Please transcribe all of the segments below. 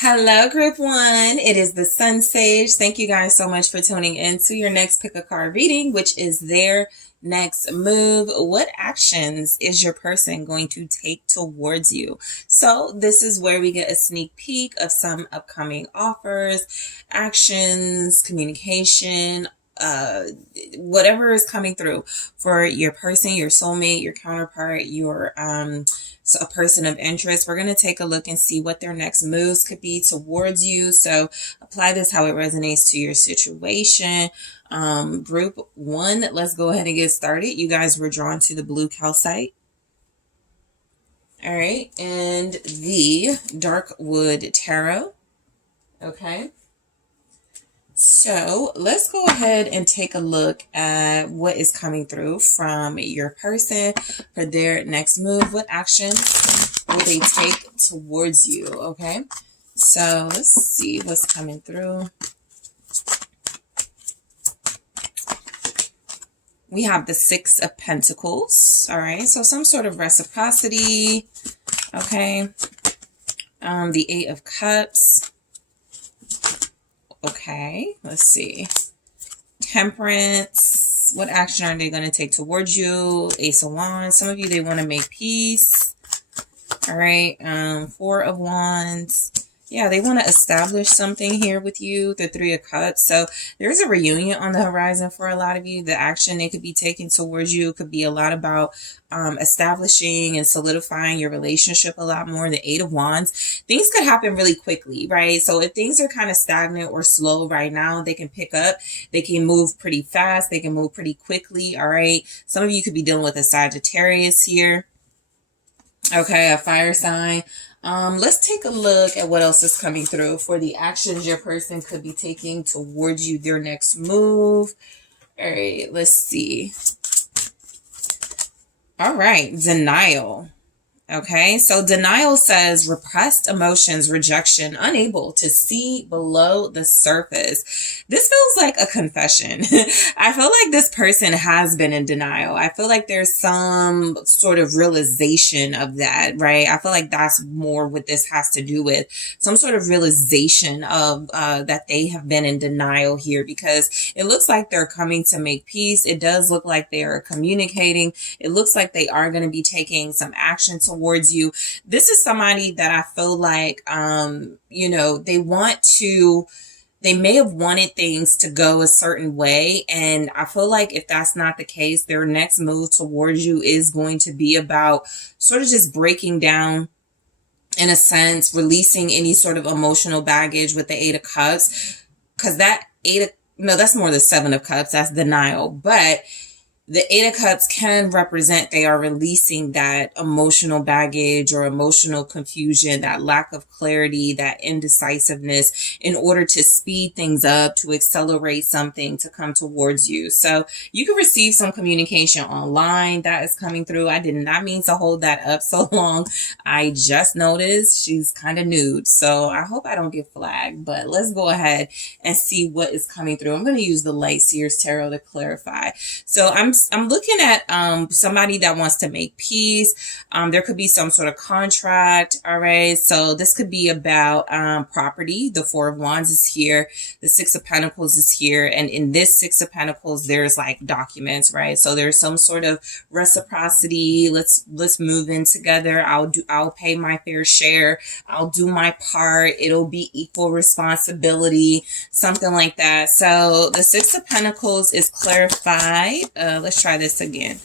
Hello, group one. It is the SunSage. Thank you guys so much for tuning in to your next pick a card reading, which is their next move. What actions is your person going to take towards you? So this is where we get a sneak peek of some upcoming offers, actions, communication, whatever is coming through for your person, your soulmate, your counterpart, your so a person of interest. We're going to take a look and see what their next moves could be towards you. So apply this how it resonates to your situation. Group one, let's go ahead and get started. You guys were drawn to the blue calcite. All right, and the dark wood tarot. Okay. So let's go ahead and take a look at what is coming through from your person for their next move. What action will they take towards you? Okay, so let's see what's coming through. We have the Six of Pentacles. All right, so some sort of reciprocity. Okay, the Eight of Cups. Okay, let's see. Temperance. What action are they going to take towards you? Ace of Wands. Some of you, they want to make peace. All right. Four of Wands. Yeah, they want to establish something here with you. The Three of Cups. So there's a reunion on the horizon for a lot of you. The action they could be taking towards you could be a lot about establishing and solidifying your relationship a lot more. The Eight of Wands. Things could happen really quickly, right? So if things are kind of stagnant or slow right now, they can pick up. They can move pretty fast. They can move pretty quickly. All right. Some of you could be dealing with a Sagittarius here. Okay, a fire sign. Let's take a look at what else is coming through for the actions your person could be taking towards you, their next move. All right, let's see. All right, denial. Okay, so denial says repressed emotions, rejection, unable to see below the surface. This feels like a confession. I feel like this person has been in denial. I feel like there's some sort of realization of that, right? I feel like that's more what this has to do with. Some sort of realization of that they have been in denial here, because it looks like they're coming to make peace. It does look like they are communicating. It looks like they are going to be taking some action towards you. This is somebody that I feel like, they may have wanted things to go a certain way. And I feel like if that's not the case, their next move towards you is going to be about sort of just breaking down, in a sense, releasing any sort of emotional baggage with the Eight of Cups. Because that's more the Seven of Cups. That's denial. But the Eight of Cups can represent they are releasing that emotional baggage or emotional confusion, that lack of clarity, that indecisiveness, in order to speed things up, to accelerate something to come towards you. So you can receive some communication online that is coming through. I did not mean to hold that up so long. I just noticed she's kind of nude, so I hope I don't get flagged, but let's go ahead and see what is coming through. I'm going to use the Light Seers Tarot to clarify. So I'm looking at somebody that wants to make peace. There could be some sort of contract. All right. So this could be about property. The Four of Wands is here. The Six of Pentacles is here. And in this Six of Pentacles, there's like documents, right? So there's some sort of reciprocity. Let's move in together. I'll pay my fair share. I'll do my part. It'll be equal responsibility, something like that. So the Six of Pentacles is clarified. Let's try this again.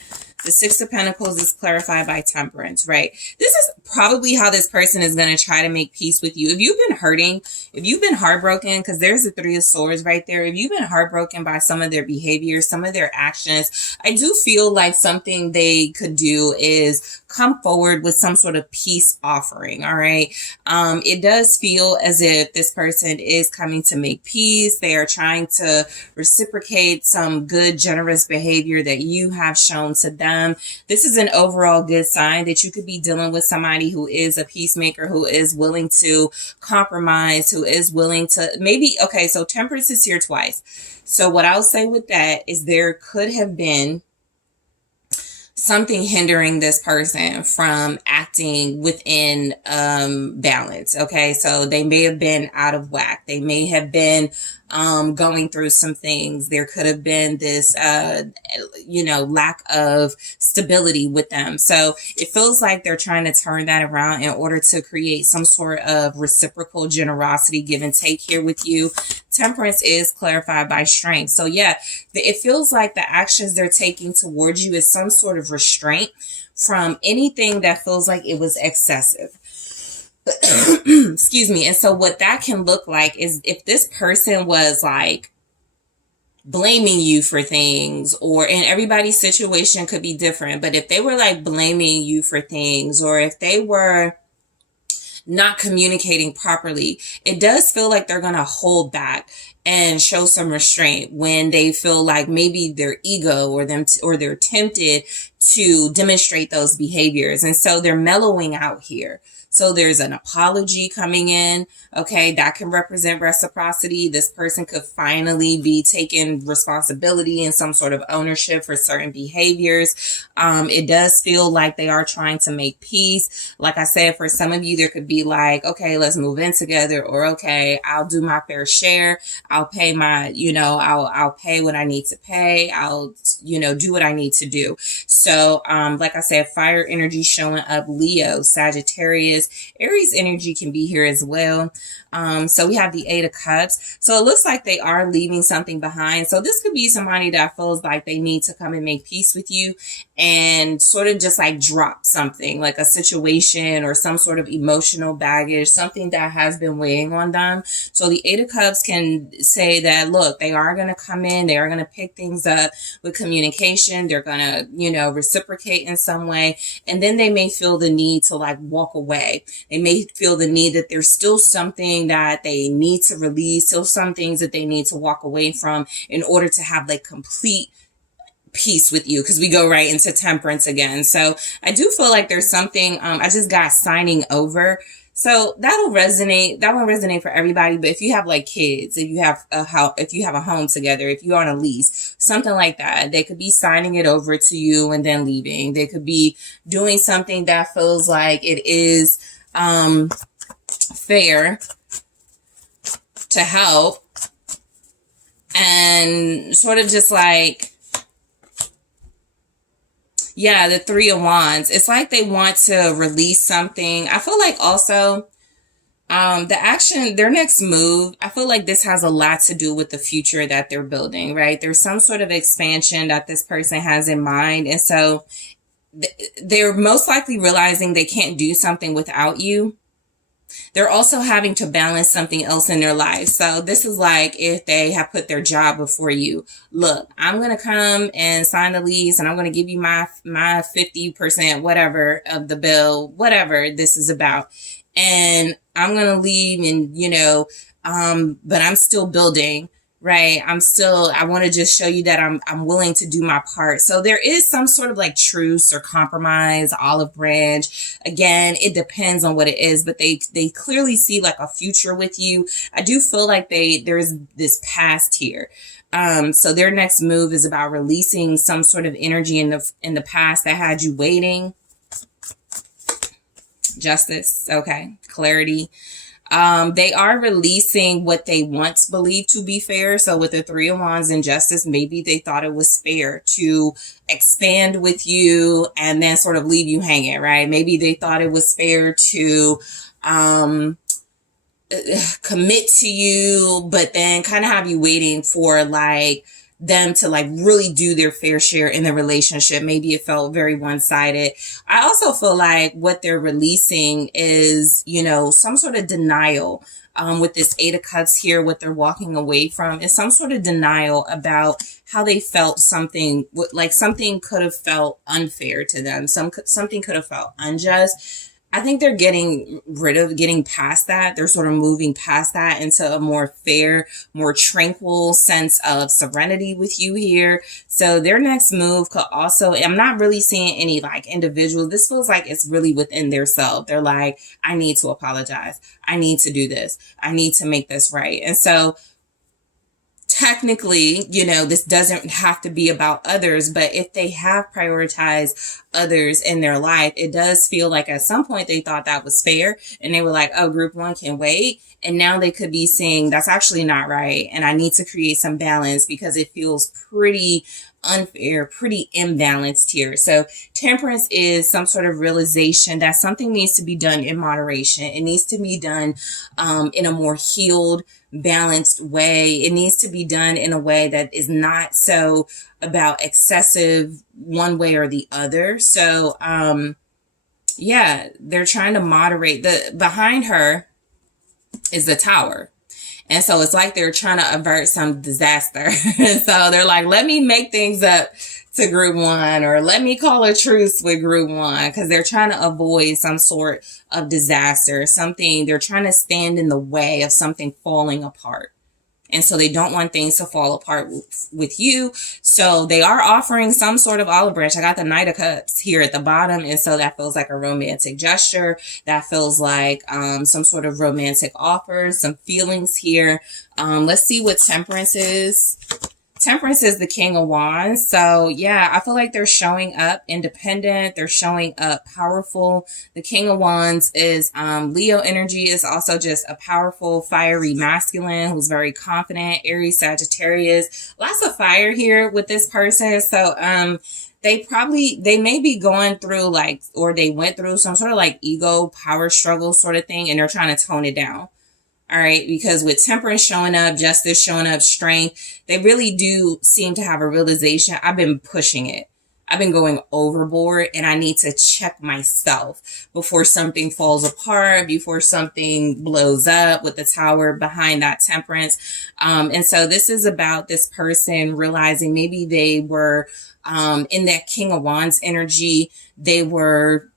The Six of Pentacles is clarified by Temperance, right? This is probably how this person is going to try to make peace with you. If you've been hurting, if you've been heartbroken, because there's the Three of Swords right there. If you've been heartbroken by some of their behaviors, some of their actions, I do feel like something they could do is come forward with some sort of peace offering. All right. It does feel as if this person is coming to make peace. They are trying to reciprocate some good, generous behavior that you have shown to them. This is an overall good sign that you could be dealing with somebody who is a peacemaker, who is willing to compromise, who is willing to okay, so Temperance is here twice. So what I'll say with that is there could have been something hindering this person from acting within balance. Okay, so they may have been out of whack. They may have been going through some things. There could have been this lack of stability with them. So it feels like they're trying to turn that around in order to create some sort of reciprocal generosity, give and take here with you. Temperance is clarified by strength. So yeah, it feels like the actions they're taking towards you is some sort of restraint from anything that feels like it was excessive. Excuse me. And so what that can look like is if this person was like blaming you for things, or in everybody's situation could be different, but if they were like blaming you for things, or if they were not communicating properly, it does feel like they're going to hold back and show some restraint when they feel like maybe their ego or they're tempted to demonstrate those behaviors. And so they're mellowing out here. So there's an apology coming in. Okay, that can represent reciprocity. This person could finally be taking responsibility and some sort of ownership for certain behaviors. It does feel like they are trying to make peace. Like I said, for some of you, there could be like, okay, let's move in together, or okay, I'll do my fair share. I'll pay my, I'll pay what I need to pay. I'll, do what I need to do. So, like I said, fire energy showing up, Leo, Sagittarius, Aries energy can be here as well. So we have the Eight of Cups. So it looks like they are leaving something behind. So this could be somebody that feels like they need to come and make peace with you and sort of just like drop something, like a situation or some sort of emotional baggage, something that has been weighing on them. So the Eight of Cups can say that, look, they are going to come in, they are going to pick things up with communication. They're going to, reciprocate in some way. And then they may feel the need to like walk away. They may feel the need that there's still something that they need to release, still some things that they need to walk away from in order to have like complete peace with you, because we go right into Temperance again. So I do feel like there's something, I just got signing over. So that'll resonate. That won't resonate for everybody. But if you have like kids, if you have a house, if you have a home together, if you're on a lease, something like that, they could be signing it over to you and then leaving. They could be doing something that feels like it is fair to help, and sort of just like, yeah, the Three of Wands. It's like they want to release something. I feel like also the action, their next move, I feel like this has a lot to do with the future that they're building, right? There's some sort of expansion that this person has in mind. And so they're most likely realizing they can't do something without you. They're also having to balance something else in their life. So this is like if they have put their job before you. Look, I'm going to come and sign the lease, and I'm going to give you my 50%, whatever, of the bill, whatever this is about. And I'm going to leave, and, but I'm still building. Right. I want to just show you that I'm willing to do my part. So there is some sort of like truce or compromise, olive branch. Again, it depends on what it is, but they clearly see like a future with you. I do feel like there's this past here. So their next move is about releasing some sort of energy in the past that had you waiting. Justice. Okay. Clarity. They are releasing what they once believed to be fair. So with the Three of Wands and Justice, maybe they thought it was fair to expand with you and then sort of leave you hanging, right? Maybe they thought it was fair to commit to you, but then kind of have you waiting for like them to like really do their fair share in the relationship. Maybe it felt very one-sided. I also feel like what they're releasing is, some sort of denial. With this Eight of Cups here, what they're walking away from is some sort of denial about how they felt something could have felt unfair to them. Something could have felt unjust. I think they're getting past that. They're sort of moving past that into a more fair, more tranquil sense of serenity with you here. So their next move could also, I'm not really seeing any like individuals. This feels like it's really within their self. They're like, I need to apologize. I need to do this. I need to make this right. And so technically, you know, this doesn't have to be about others, but if they have prioritized others in their life, it does feel like at some point they thought that was fair and they were like, oh, group one can wait. And now they could be saying that's actually not right. And I need to create some balance because it feels pretty unfair, pretty imbalanced here. So temperance is some sort of realization that something needs to be done in moderation. It needs to be done in a more healed, balanced way. It needs to be done in a way that is not so about excessive one way or the other. So yeah, they're trying to moderate. The behind her is the Tower. And so it's like they're trying to avert some disaster. So they're like, let me make things up to group one, or let me call a truce with group one, because they're trying to avoid some sort of disaster, something. They're trying to stand in the way of something falling apart. And so they don't want things to fall apart with you. So they are offering some sort of olive branch. I got the Knight of Cups here at the bottom. And so that feels like a romantic gesture. That feels like some sort of romantic offer, some feelings here. Let's see what Temperance is. Temperance is the King of Wands. So yeah, I feel like they're showing up independent. They're showing up powerful. The King of Wands is Leo energy, is also just a powerful, fiery masculine who's very confident. Aries, Sagittarius, lots of fire here with this person. So they may be going through like, or they went through some sort of like ego power struggle sort of thing, and they're trying to tone it down. All right, because with Temperance showing up, Justice showing up, Strength, they really do seem to have a realization. I've been pushing it. I've been going overboard, and I need to check myself before something falls apart, before something blows up with the Tower behind that Temperance. And so this is about this person realizing maybe they were in that King of Wands energy. They were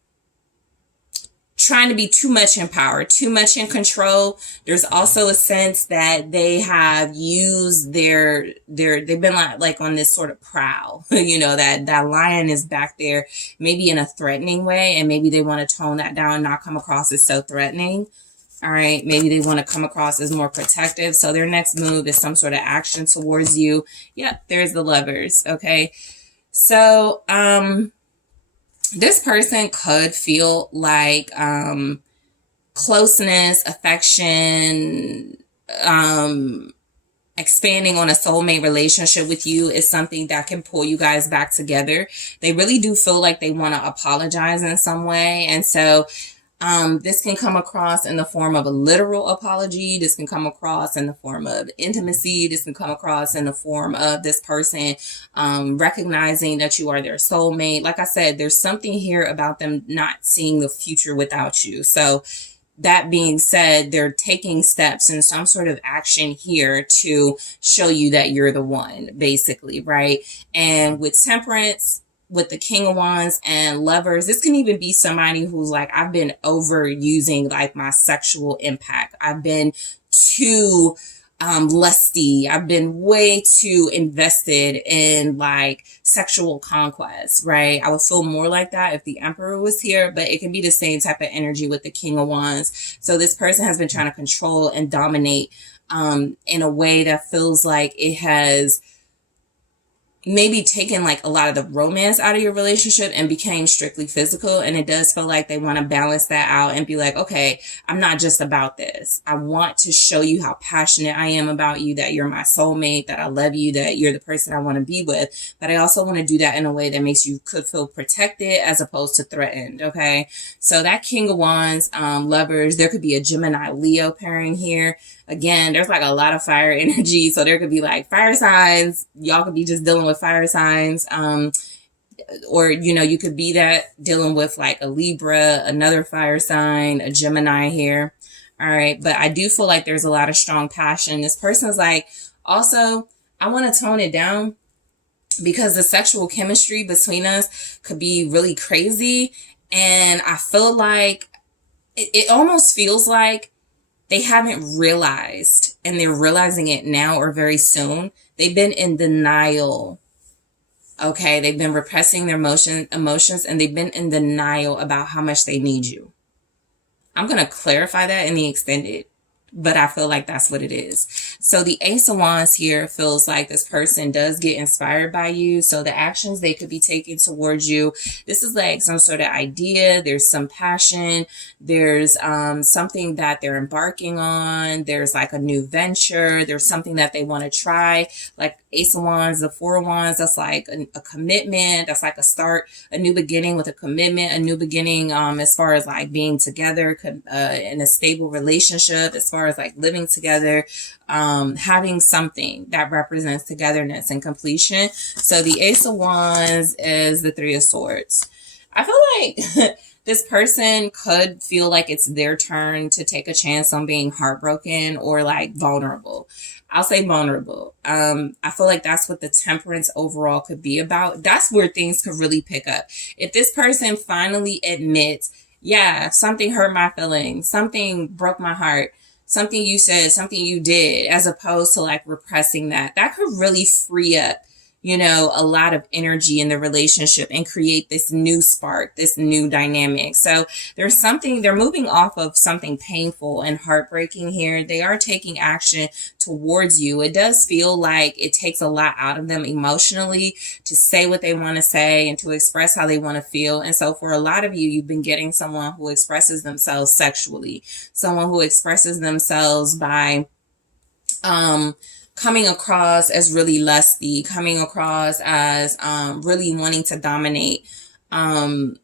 trying to be too much in power, too much in control. There's also a sense that they have used they've been like on this sort of prowl, you know, that lion is back there, maybe in a threatening way. And maybe they want to tone that down, not come across as so threatening. All right. Maybe they want to come across as more protective. So their next move is some sort of action towards you. Yep. There's the Lovers. Okay. So, this person could feel like closeness, affection, expanding on a soulmate relationship with you is something that can pull you guys back together. They really do feel like they want to apologize in some way. And so this can come across in the form of a literal apology. This can come across in the form of intimacy. This can come across in the form of this person recognizing that you are their soulmate. Like I said, there's something here about them not seeing the future without you. So that being said, they're taking steps and some sort of action here to show you that you're the one, basically, right? And with Temperance, with the King of Wands and Lovers, this can even be somebody who's like, I've been overusing like my sexual impact. I've been too lusty. I've been way too invested in like sexual conquest, right? I would feel more like that if the Emperor was here, but it can be the same type of energy with the King of Wands. So this person has been trying to control and dominate in a way that feels like it has maybe taken like a lot of the romance out of your relationship and became strictly physical. And it does feel like they want to balance that out and be like, okay, I'm not just about this. I want to show you how passionate I am about you, that you're my soulmate, that I love you, that you're the person I want to be with. But I also want to do that in a way that makes you could feel protected as opposed to threatened. Okay. So that King of Wands, Lovers, there could be a Gemini Leo pairing here. Again, there's like a lot of fire energy. So there could be like fire signs. Y'all could be just dealing with fire signs. Or, you know, you could be that dealing with like a Libra, another fire sign, a Gemini here. All right. But I do feel like there's a lot of strong passion. This person's like, also, I want to tone it down because the sexual chemistry between us could be really crazy. And I feel like it almost feels like they haven't realized, and they're realizing it now or very soon. They've been in denial. Okay. They've been repressing their emotions, and they've been in denial about how much they need you. I'm going to clarify that in the extended but I feel like that's what it is. So the Ace of Wands here feels like this person does get inspired by you. So the actions they could be taking towards you, this is like some sort of idea. There's some passion. There's something that they're embarking on. There's like a new venture. There's something that they want to try. Like Ace of Wands, the Four of Wands, that's like a commitment. That's like a start, a new beginning with a commitment, a new beginning as far as like being together in a stable relationship, as far as like living together, having something that represents togetherness and completion. So the Ace of Wands is the Three of Swords. I feel like this person could feel like it's their turn to take a chance on being heartbroken or like vulnerable. I'll say vulnerable. I feel like that's what the Temperance overall could be about. That's where things could really pick up. If this person finally admits, yeah, something hurt my feelings, something broke my heart, something you said, something you did, as opposed to like repressing that could really free up, you know, a lot of energy in the relationship and create this new spark, this new dynamic. So there's something, they're moving off of something painful and heartbreaking here. They are taking action towards you. It does feel like it takes a lot out of them emotionally to say what they want to say and to express how they want to feel. And so for a lot of you, you've been getting someone who expresses themselves sexually, someone who expresses themselves by, coming across as really lusty, coming across as really wanting to dominate in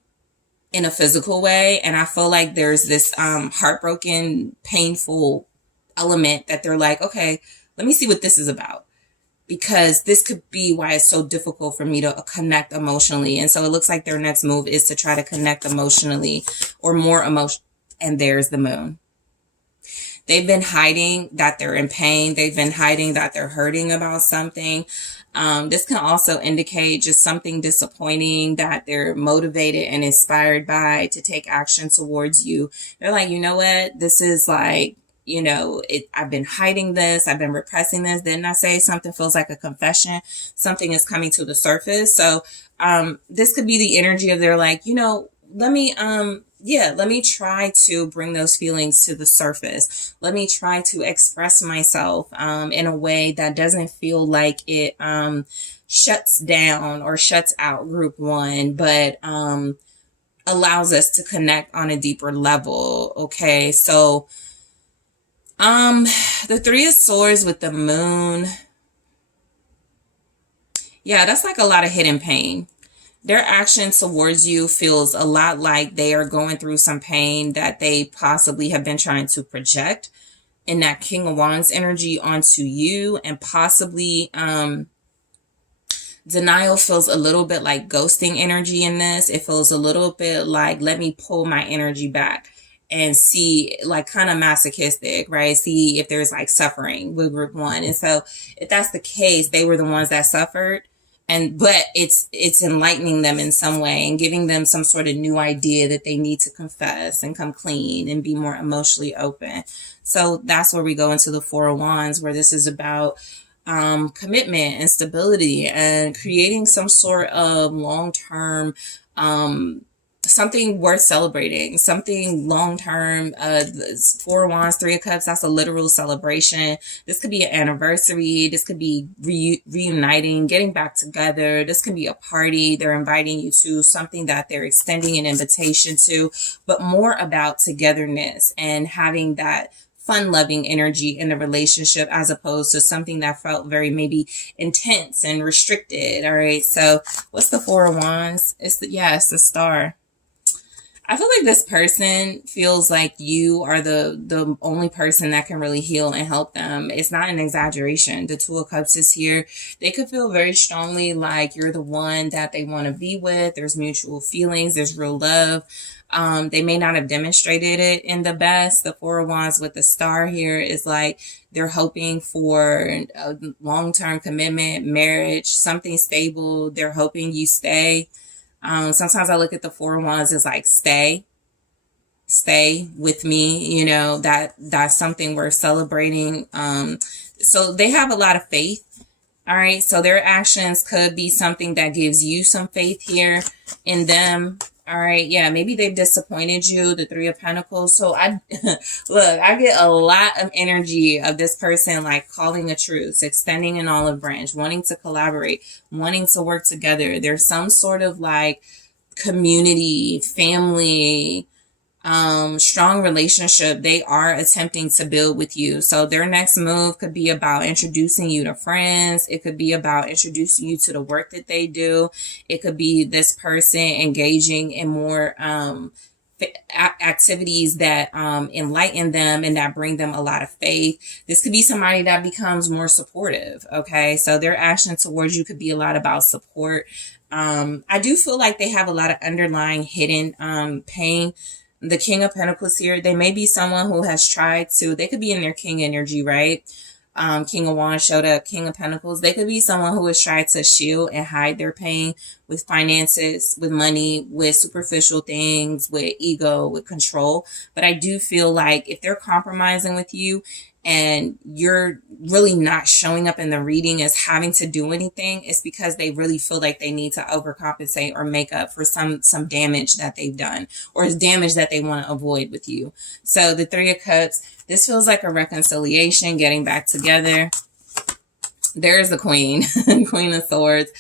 a physical way. And I feel like there's this heartbroken, painful element that they're like, okay, let me see what this is about. Because this could be why it's so difficult for me to connect emotionally. And so it looks like their next move is to try to connect emotionally or more emotion. And there's the Moon. They've been hiding that they're in pain. They've been hiding that they're hurting about something. This can also indicate just something disappointing that they're motivated and inspired by to take action towards you. They're like, you know what? This is like, you know, I've been hiding this. I've been repressing this. Didn't I say something feels like a confession? Something is coming to the surface. So this could be the energy of they're like, you know, let me try to bring those feelings to the surface. Let me try to express myself in a way that doesn't feel like it shuts down or shuts out group one, but allows us to connect on a deeper level. Okay, so the Three of Swords with the Moon. Yeah, that's like a lot of hidden pain. Their action towards you feels a lot like they are going through some pain that they possibly have been trying to project in that King of Wands energy onto you. And possibly denial feels a little bit like ghosting energy in this. It feels a little bit like, let me pull my energy back and see, like kind of masochistic, right? See if there's like suffering with group one. And so if that's the case, they were the ones that suffered. But it's enlightening them in some way and giving them some sort of new idea that they need to confess and come clean and be more emotionally open. So that's where we go into the Four of Wands, where this is about commitment and stability and creating some sort of long-term something worth celebrating, something long-term. Four of Wands, Three of Cups, that's a literal celebration. This could be an anniversary. This could be reuniting, getting back together. This could be a party they're inviting you to, something that they're extending an invitation to, but more about togetherness and having that fun-loving energy in the relationship as opposed to something that felt very maybe intense and restricted. All right, so what's the Four of Wands? It's the Star. I feel like this person feels like you are the only person that can really heal and help them. It's not an exaggeration. The Two of Cups is here. They could feel very strongly like you're the one that they want to be with. There's mutual feelings. There's real love. They may not have demonstrated it in the best. The Four of Wands with the Star here is like they're hoping for a long-term commitment, marriage, something stable. They're hoping you stay. Sometimes I look at the Four of Wands as like, stay with me, you know, that's something worth celebrating. So they have a lot of faith. All right. So their actions could be something that gives you some faith here in them. All right, yeah, maybe they've disappointed you, the Three of Pentacles. So I look, I get a lot of energy of this person like calling a truce, extending an olive branch, wanting to collaborate, wanting to work together. There's some sort of like community, family, strong relationship they are attempting to build with you. So their next move could be about introducing you to friends. It could be about introducing you to the work that they do. It could be this person engaging in more activities that enlighten them and that bring them a lot of faith. This could be somebody that becomes more supportive. Okay, so their action towards you could be a lot about support. I do feel like they have a lot of underlying hidden pain. The King of Pentacles here, they may be someone who has tried to, they could be in their king energy, right? King of Wands showed up, King of Pentacles. They could be someone who has tried to shield and hide their pain with finances, with money, with superficial things, with ego, with control. But I do feel like if they're compromising with you and you're really not showing up in the reading as having to do anything, it's because they really feel like they need to overcompensate or make up for some damage that they've done or damage that they want to avoid with you. So the Three of Cups, this feels like a reconciliation, getting back together. There's the Queen, Queen of Swords.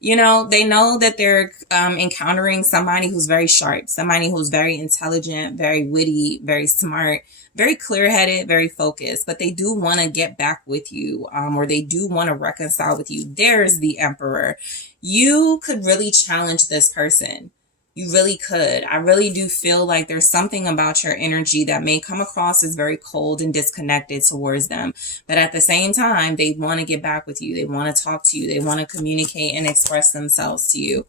You know, they know that they're encountering somebody who's very sharp, somebody who's very intelligent, very witty, very smart, very clear-headed, very focused, but they do want to get back with you, or they do want to reconcile with you. There's the Emperor. You could really challenge this person. You really could. I really do feel like there's something about your energy that may come across as very cold and disconnected towards them. But at the same time, they want to get back with you. They want to talk to you. They want to communicate and express themselves to you.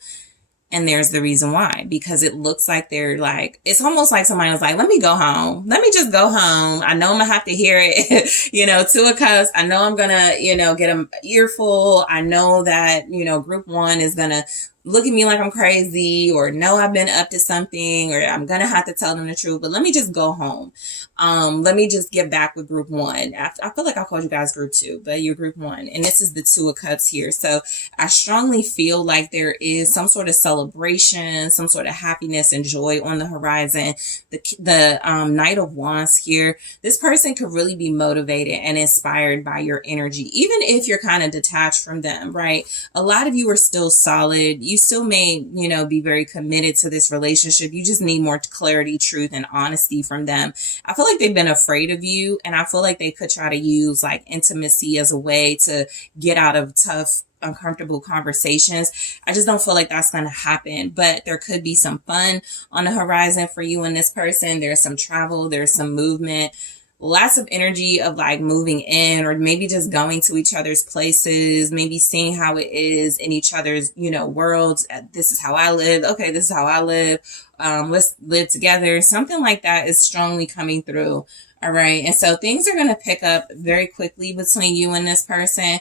And there's the reason why, because it looks like they're like, it's almost like somebody was like, let me go home. Let me just go home. I know I'm gonna have to hear it, you know, Two of Cups. I know I'm gonna, you know, get an earful. I know that, you know, group one is gonna look at me like I'm crazy or know I've been up to something or I'm gonna have to tell them the truth, but let me just go home. Let me just get back with group one. I feel like I called you guys group two, but you're group one. And this is the Two of Cups here. So I strongly feel like there is some sort of celebration, some sort of happiness and joy on the horizon. The Knight of Wands here, this person could really be motivated and inspired by your energy, even if you're kind of detached from them, right? A lot of you are still solid. You still may, you know, be very committed to this relationship. You just need more clarity, truth, and honesty from them. I feel like they've been afraid of you, and I feel like they could try to use like intimacy as a way to get out of tough, uncomfortable conversations. I just don't feel like that's going to happen, but there could be some fun on the horizon for you and this person. There's some travel, there's some movement, lots of energy of like moving in or maybe just going to each other's places, maybe seeing how it is in each other's, you know, worlds. This is how I live. Okay, this is how I live. Let's live together. Something like that is strongly coming through. All right. And so things are going to pick up very quickly between you and this person.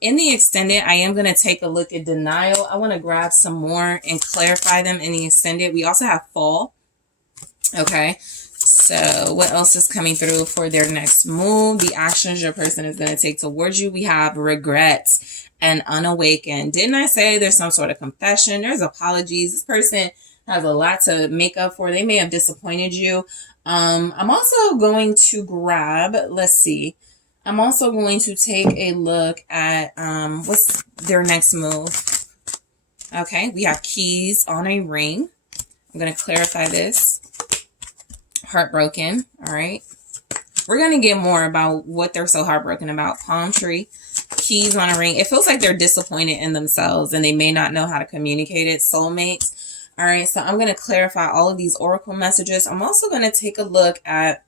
In the extended, I am going to take a look at denial. I want to grab some more and clarify them in the extended. We also have fall. Okay. So what else is coming through for their next move? The actions your person is going to take towards you. We have regrets and unawakened. Didn't I say there's some sort of confession? There's apologies. This person has a lot to make up for. They may have disappointed you. I'm also going to grab, let's see. I'm also going to take a look at what's their next move. Okay, we have keys on a ring. I'm going to clarify this. Heartbroken. All right. We're going to get more about what they're so heartbroken about. Palm tree, keys on a ring. It feels like they're disappointed in themselves and they may not know how to communicate it. Soulmates. All right. So I'm going to clarify all of these oracle messages. I'm also going to take a look at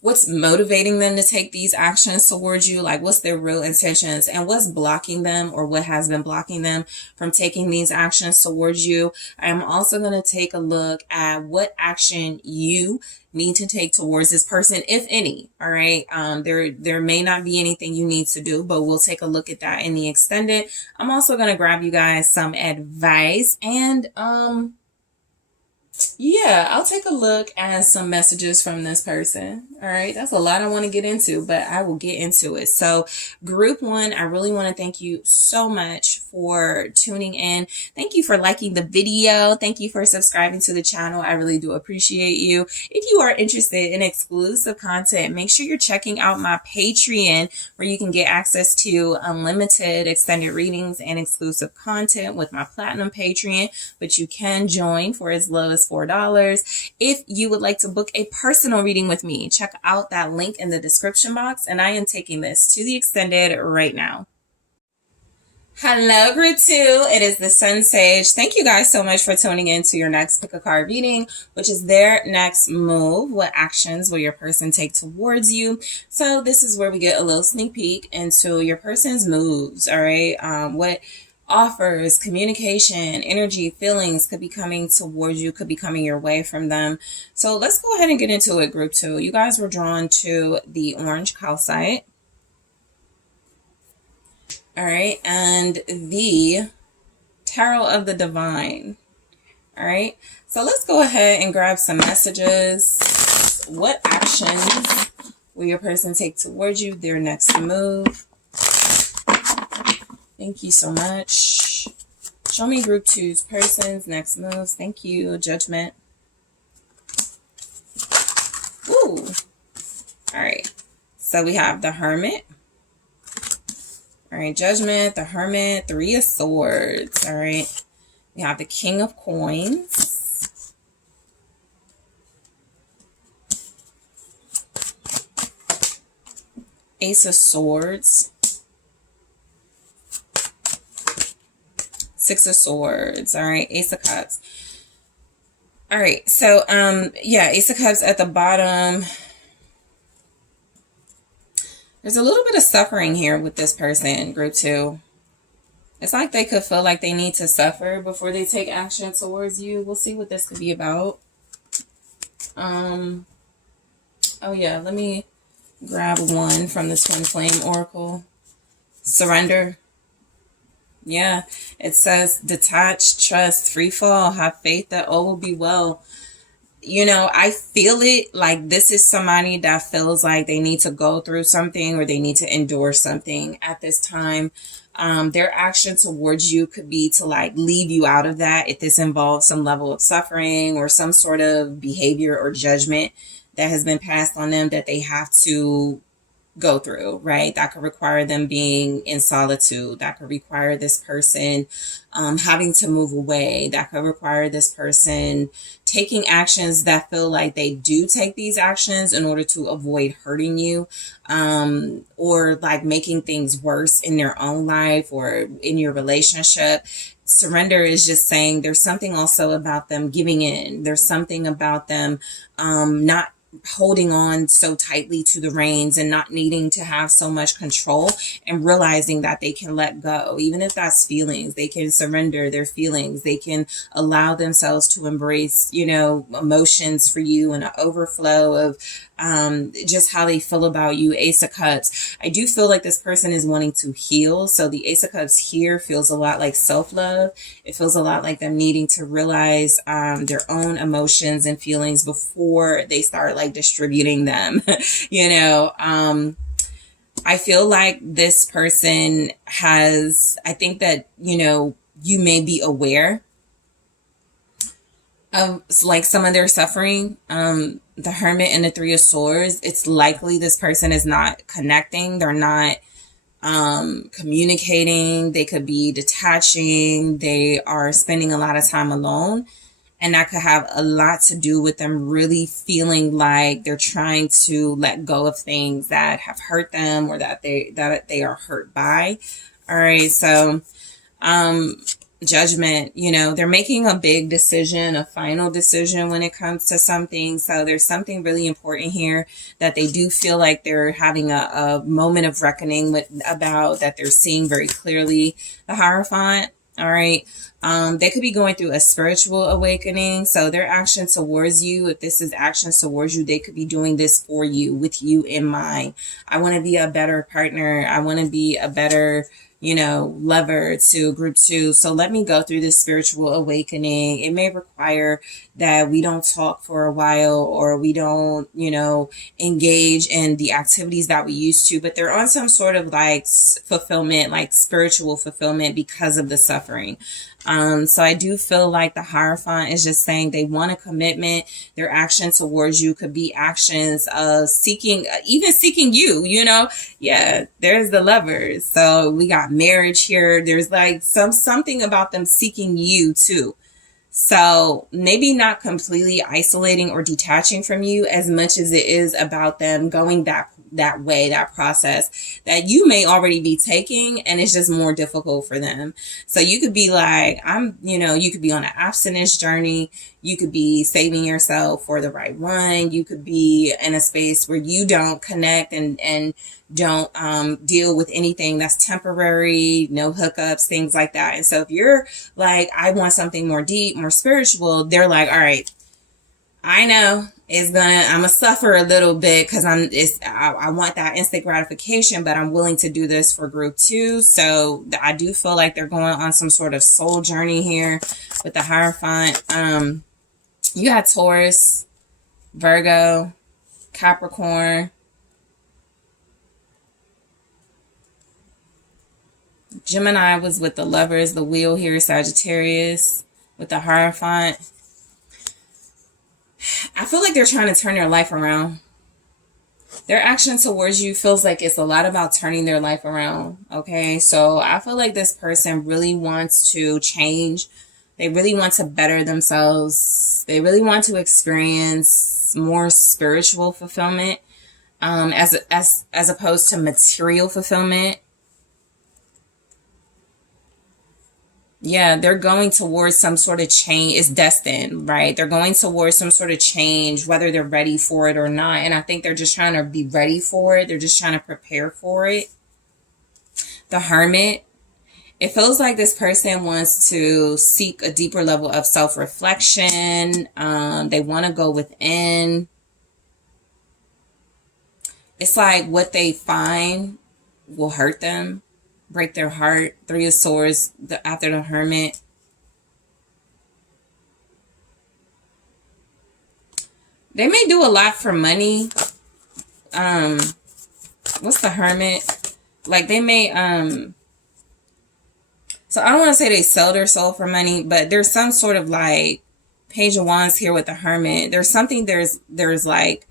what's motivating them to take these actions towards you, like what's their real intentions and what's blocking them or what has been blocking them from taking these actions towards you. I am also going to take a look at what action you need to take towards this person, if any. All right. There may not be anything you need to do, but we'll take a look at that in the extended. I'm also going to grab you guys some advice and, Yeah, I'll take a look at some messages from this person. All right, that's a lot I want to get into, but I will get into it. So, group one, I really want to thank you so much for tuning in. Thank you for liking the video. Thank you for subscribing to the channel. I really do appreciate you. If you are interested in exclusive content, make sure you're checking out my Patreon, where you can get access to unlimited extended readings and exclusive content with my Platinum Patreon, which you can join for as low as $4. If you would like to book a personal reading with me, check out that link in the description box, and I am taking this to the extended right now. Hello, group two. It is the SunSage. Thank you guys so much for tuning in to your next pick a card reading, which is their next move. What actions will your person take towards you? So this is where we get a little sneak peek into your person's moves. All right. What offers, communication, energy, feelings could be coming towards you, could be coming your way from them. So let's go ahead and get into it, group two. You guys were drawn to the orange calcite. All right, and the Tarot of the Divine. All right, so let's go ahead and grab some messages. What actions will your person take towards you? Their next move. Thank you so much. Show me group two's person's next moves. Thank you. Judgment. Ooh. All right, so we have the Hermit. All right, Judgment, the Hermit, Three of Swords. All right, we have the King of Coins. Ace of Swords. Six of Swords. All right, Ace of Cups. All right, so yeah, Ace of Cups at the bottom. There's a little bit of suffering here with this person, group two. It's like they could feel like they need to suffer before they take action towards you. We'll see what this could be about. Oh yeah, let me grab one from the Twin Flame Oracle. Surrender. Yeah, it says detach, trust, free fall, have faith that all will be well. You know, I feel it like this is somebody that feels like they need to go through something or they need to endure something at this time. Their action towards you could be to like leave you out of that if this involves some level of suffering or some sort of behavior or judgment that has been passed on them that they have to go through, right? That could require them being in solitude. That could require this person having to move away. That could require this person taking actions that feel like they do take these actions in order to avoid hurting you, or like making things worse in their own life or in your relationship. Surrender is just saying there's something also about them giving in. There's something about them not holding on so tightly to the reins and not needing to have so much control, and realizing that they can let go. Even if that's feelings, they can surrender their feelings. They can allow themselves to embrace, you know, emotions for you and an overflow of just how they feel about you. Ace of Cups. I do feel like this person is wanting to heal. So the Ace of Cups here feels a lot like self-love. It feels a lot like them needing to realize their own emotions and feelings before they start like distributing them. You know, I feel like this person has, I think that, you know, you may be aware of like some of their suffering. The Hermit and the Three of Swords, it's likely this person is not connecting. They're not communicating. They could be detaching. They are spending a lot of time alone. And that could have a lot to do with them really feeling like they're trying to let go of things that have hurt them or that they are hurt by. All right. So, Judgment, you know, they're making a big decision, a final decision when it comes to something. So there's something really important here that they do feel like they're having a moment of reckoning with about, that they're seeing very clearly. The Hierophant. All right. They could be going through a spiritual awakening. So their action towards you, if this is action towards you, they could be doing this for you, with you in mind. I want to be a better partner. I want to be a better you know, lover to group 2. So let me go through this spiritual awakening. It may require that we don't talk for a while, or we don't, you know, engage in the activities that we used to, but they're on some sort of like fulfillment, like spiritual fulfillment because of the suffering. So I do feel like the Hierophant is just saying they want a commitment. Their action towards you could be actions of seeking, even seeking you, you know? Yeah, there's the Lovers. So we got marriage here. There's like something about them seeking you too. So maybe not completely isolating or detaching from you as much as it is about them going that way, that process that you may already be taking, and it's just more difficult for them. So you could be like, you could be on an abstinence journey. You could be saving yourself for the right one. You could be in a space where you don't connect and don't deal with anything that's temporary, no hookups, things like that. And so if you're like, I want something more deep, more spiritual, they're like, all right, I know I'm gonna suffer a little bit because I want that instant gratification, but I'm willing to do this for group 2. So I do feel like they're going on some sort of soul journey here with the Hierophant. You had Taurus, Virgo, Capricorn, Gemini was with the Lovers, the Wheel here, Sagittarius with the Hierophant. I feel like they're trying to turn their life around. Their action towards you feels like it's a lot about turning their life around. Okay, so I feel like this person really wants to change. They really want to better themselves. They really want to experience more spiritual fulfillment, as opposed to material fulfillment. Yeah, they're going towards some sort of change. It's destined, right? They're going towards some sort of change, whether they're ready for it or not. And I think they're just trying to be ready for it. They're just trying to prepare for it. The Hermit. It feels like this person wants to seek a deeper level of self-reflection. They want to go within. It's like what they find will hurt them, break their heart. 3 of Swords after the Hermit. They may do a lot for money. What's the Hermit? Like they may, so I don't want to say they sell their soul for money, but there's some sort of like Page of Wands here with the Hermit. There's something, there's like,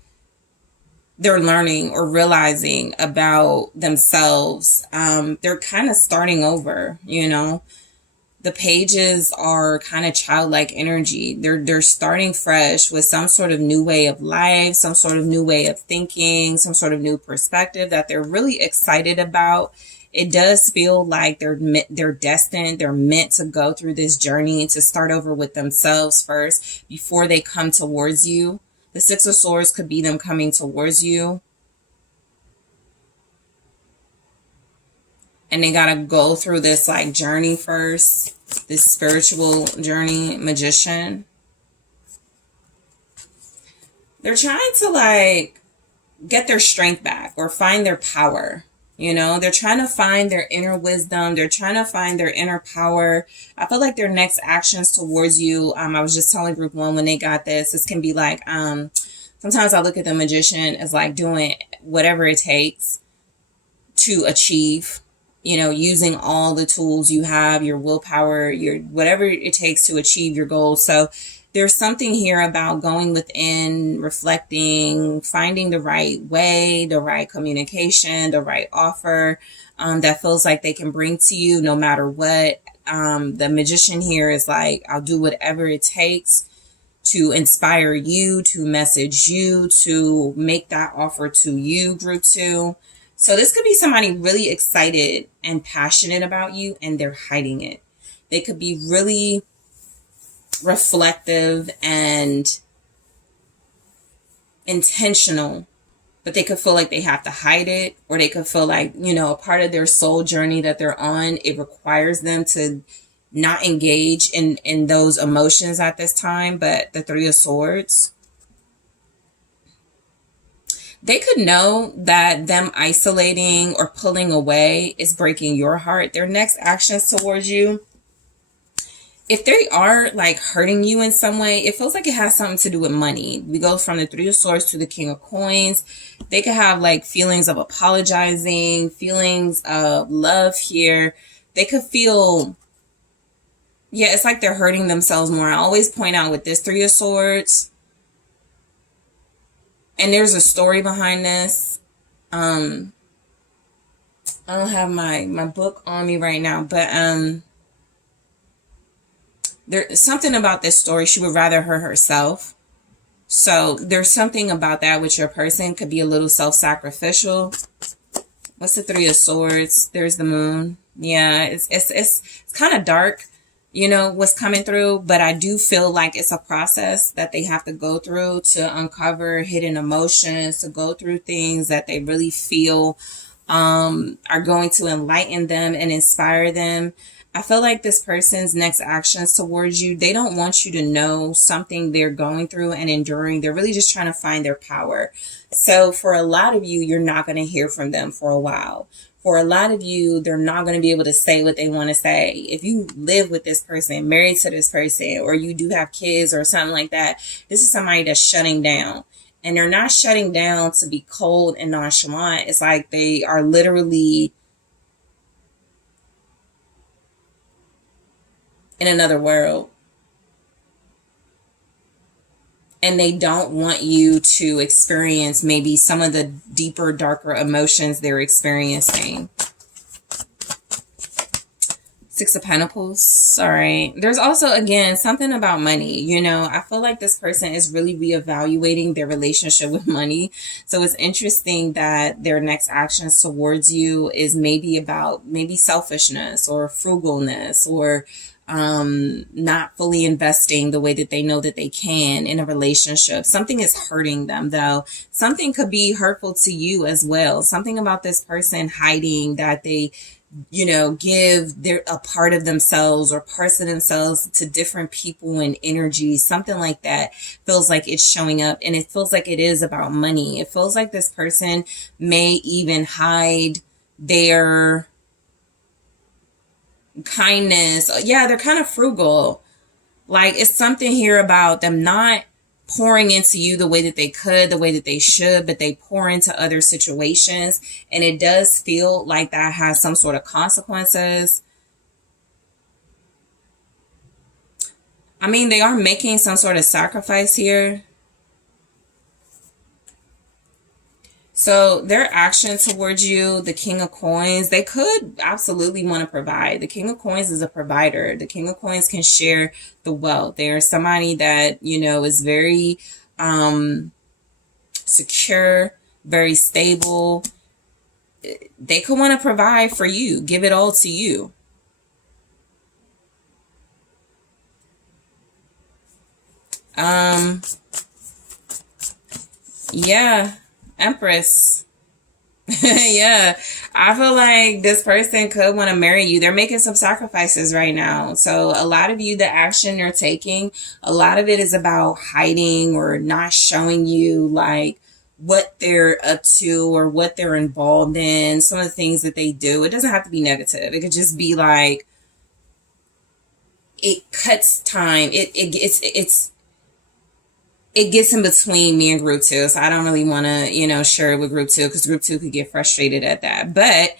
they're learning or realizing about themselves. They're kind of starting over, you know. The Pages are kind of childlike energy. They're starting fresh with some sort of new way of life, some sort of new way of thinking, some sort of new perspective that they're really excited about. It does feel like they're destined. They're meant to go through this journey to start over with themselves first before they come towards you. The 6 of Swords could be them coming towards you. And they got to go through this like journey first. This spiritual journey. Magician. They're trying to like get their strength back or find their power. You know, they're trying to find their inner wisdom. They're trying to find their inner power. I feel like their next actions towards you. I was just telling group 1 when they got this can be like, sometimes I look at the Magician as like doing whatever it takes to achieve, you know, using all the tools you have, your willpower, your whatever it takes to achieve your goals. So there's something here about going within, reflecting, finding the right way, the right communication, the right offer that feels like they can bring to you no matter what. The Magician here is like, I'll do whatever it takes to inspire you, to message you, to make that offer to you, group 2. So this could be somebody really excited and passionate about you, and they're hiding it. They could be really reflective and intentional, but they could feel like they have to hide it, or they could feel like, you know, a part of their soul journey that they're on, it requires them to not engage in those emotions at this time. But the 3 of Swords, They could know that them isolating or pulling away is breaking your heart. Their next actions towards you, if they are like hurting you in some way, it feels like it has something to do with money. We go from the Three of Swords to the King of Coins. They could have like feelings of apologizing, feelings of love here. They could feel, yeah, it's like they're hurting themselves more. I always point out with this Three of Swords, and there's a story behind this. I don't have my book on me right now, but there's something about this story. She would rather hurt herself. So there's something about that with your person. Could be a little self-sacrificial. What's the Three of Swords? There's the Moon. Yeah, it's kind of dark, you know, what's coming through. But I do feel like it's a process that they have to go through to uncover hidden emotions, to go through things that they really feel are going to enlighten them and inspire them. I feel like this person's next actions towards you, they don't want you to know something they're going through and enduring. They're really just trying to find their power. So for a lot of you, you're not going to hear from them for a while. For a lot of you, they're not going to be able to say what they want to say. If you live with this person, married to this person, or you do have kids or something like that, this is somebody that's shutting down. And they're not shutting down to be cold and nonchalant. It's like they are literally in another world. And they don't want you to experience maybe some of the deeper, darker emotions they're experiencing. Six of Pentacles. All right. There's also, again, something about money. You know, I feel like this person is really reevaluating their relationship with money. So it's interesting that their next actions towards you is maybe about selfishness or frugalness, or not fully investing the way that they know that they can in a relationship. Something is hurting them, though. Something could be hurtful to you as well. Something about this person hiding that they, you know, give their a part of themselves or parts of themselves to different people and energies. Something like that feels like it's showing up, and it feels like it is about money. It feels like this person may even hide their kindness. Yeah, they're kind of frugal. Like, it's something here about them not pouring into you the way that they could, the way that they should, but they pour into other situations. And it does feel like that has some sort of consequences. I mean, they are making some sort of sacrifice here. So their action towards you, the King of Coins, they could absolutely want to provide. The King of Coins is a provider. The King of Coins can share the wealth. They're somebody that, you know, is very secure, very stable. They could want to provide for you, give it all to you. Yeah. Empress. Yeah, I feel like this person could want to marry you. They're making some sacrifices right now. So a lot of you, the action you're taking, a lot of it is about hiding or not showing you like what they're up to or what they're involved in, some of the things that they do. It doesn't have to be negative. It could just be like, it cuts time. It gets in between me and group two. So I don't really want to, you know, share it with group two, because group two could get frustrated at that. But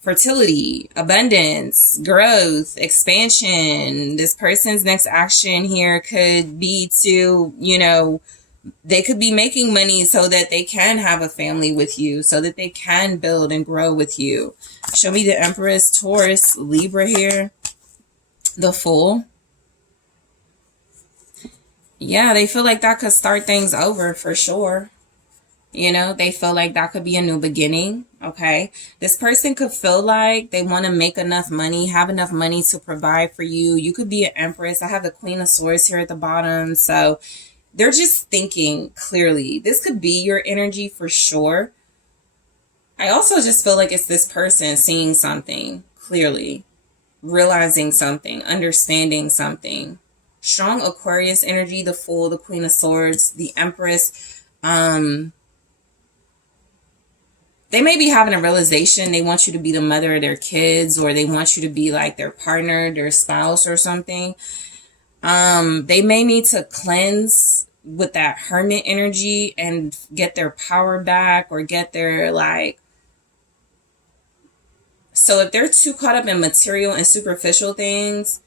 fertility, abundance, growth, expansion. This person's next action here could be to, you know, they could be making money so that they can have a family with you, so that they can build and grow with you. Show me the Empress, Taurus, Libra here. The Fool. Yeah, they feel like that could start things over for sure. You know, they feel like that could be a new beginning. Okay. This person could feel like they want to make enough money, have enough money to provide for you. You could be an Empress. I have the Queen of Swords here at the bottom. So they're just thinking clearly. This could be your energy for sure. I also just feel like it's this person seeing something clearly, realizing something, understanding something. Strong Aquarius energy, the Fool, the Queen of Swords, the Empress. They may be having a realization. They want you to be the mother of their kids, or they want you to be like their partner, their spouse or something. They may need to cleanse with that hermit energy and get their power back, or get their like, so if they're too caught up in material and superficial things,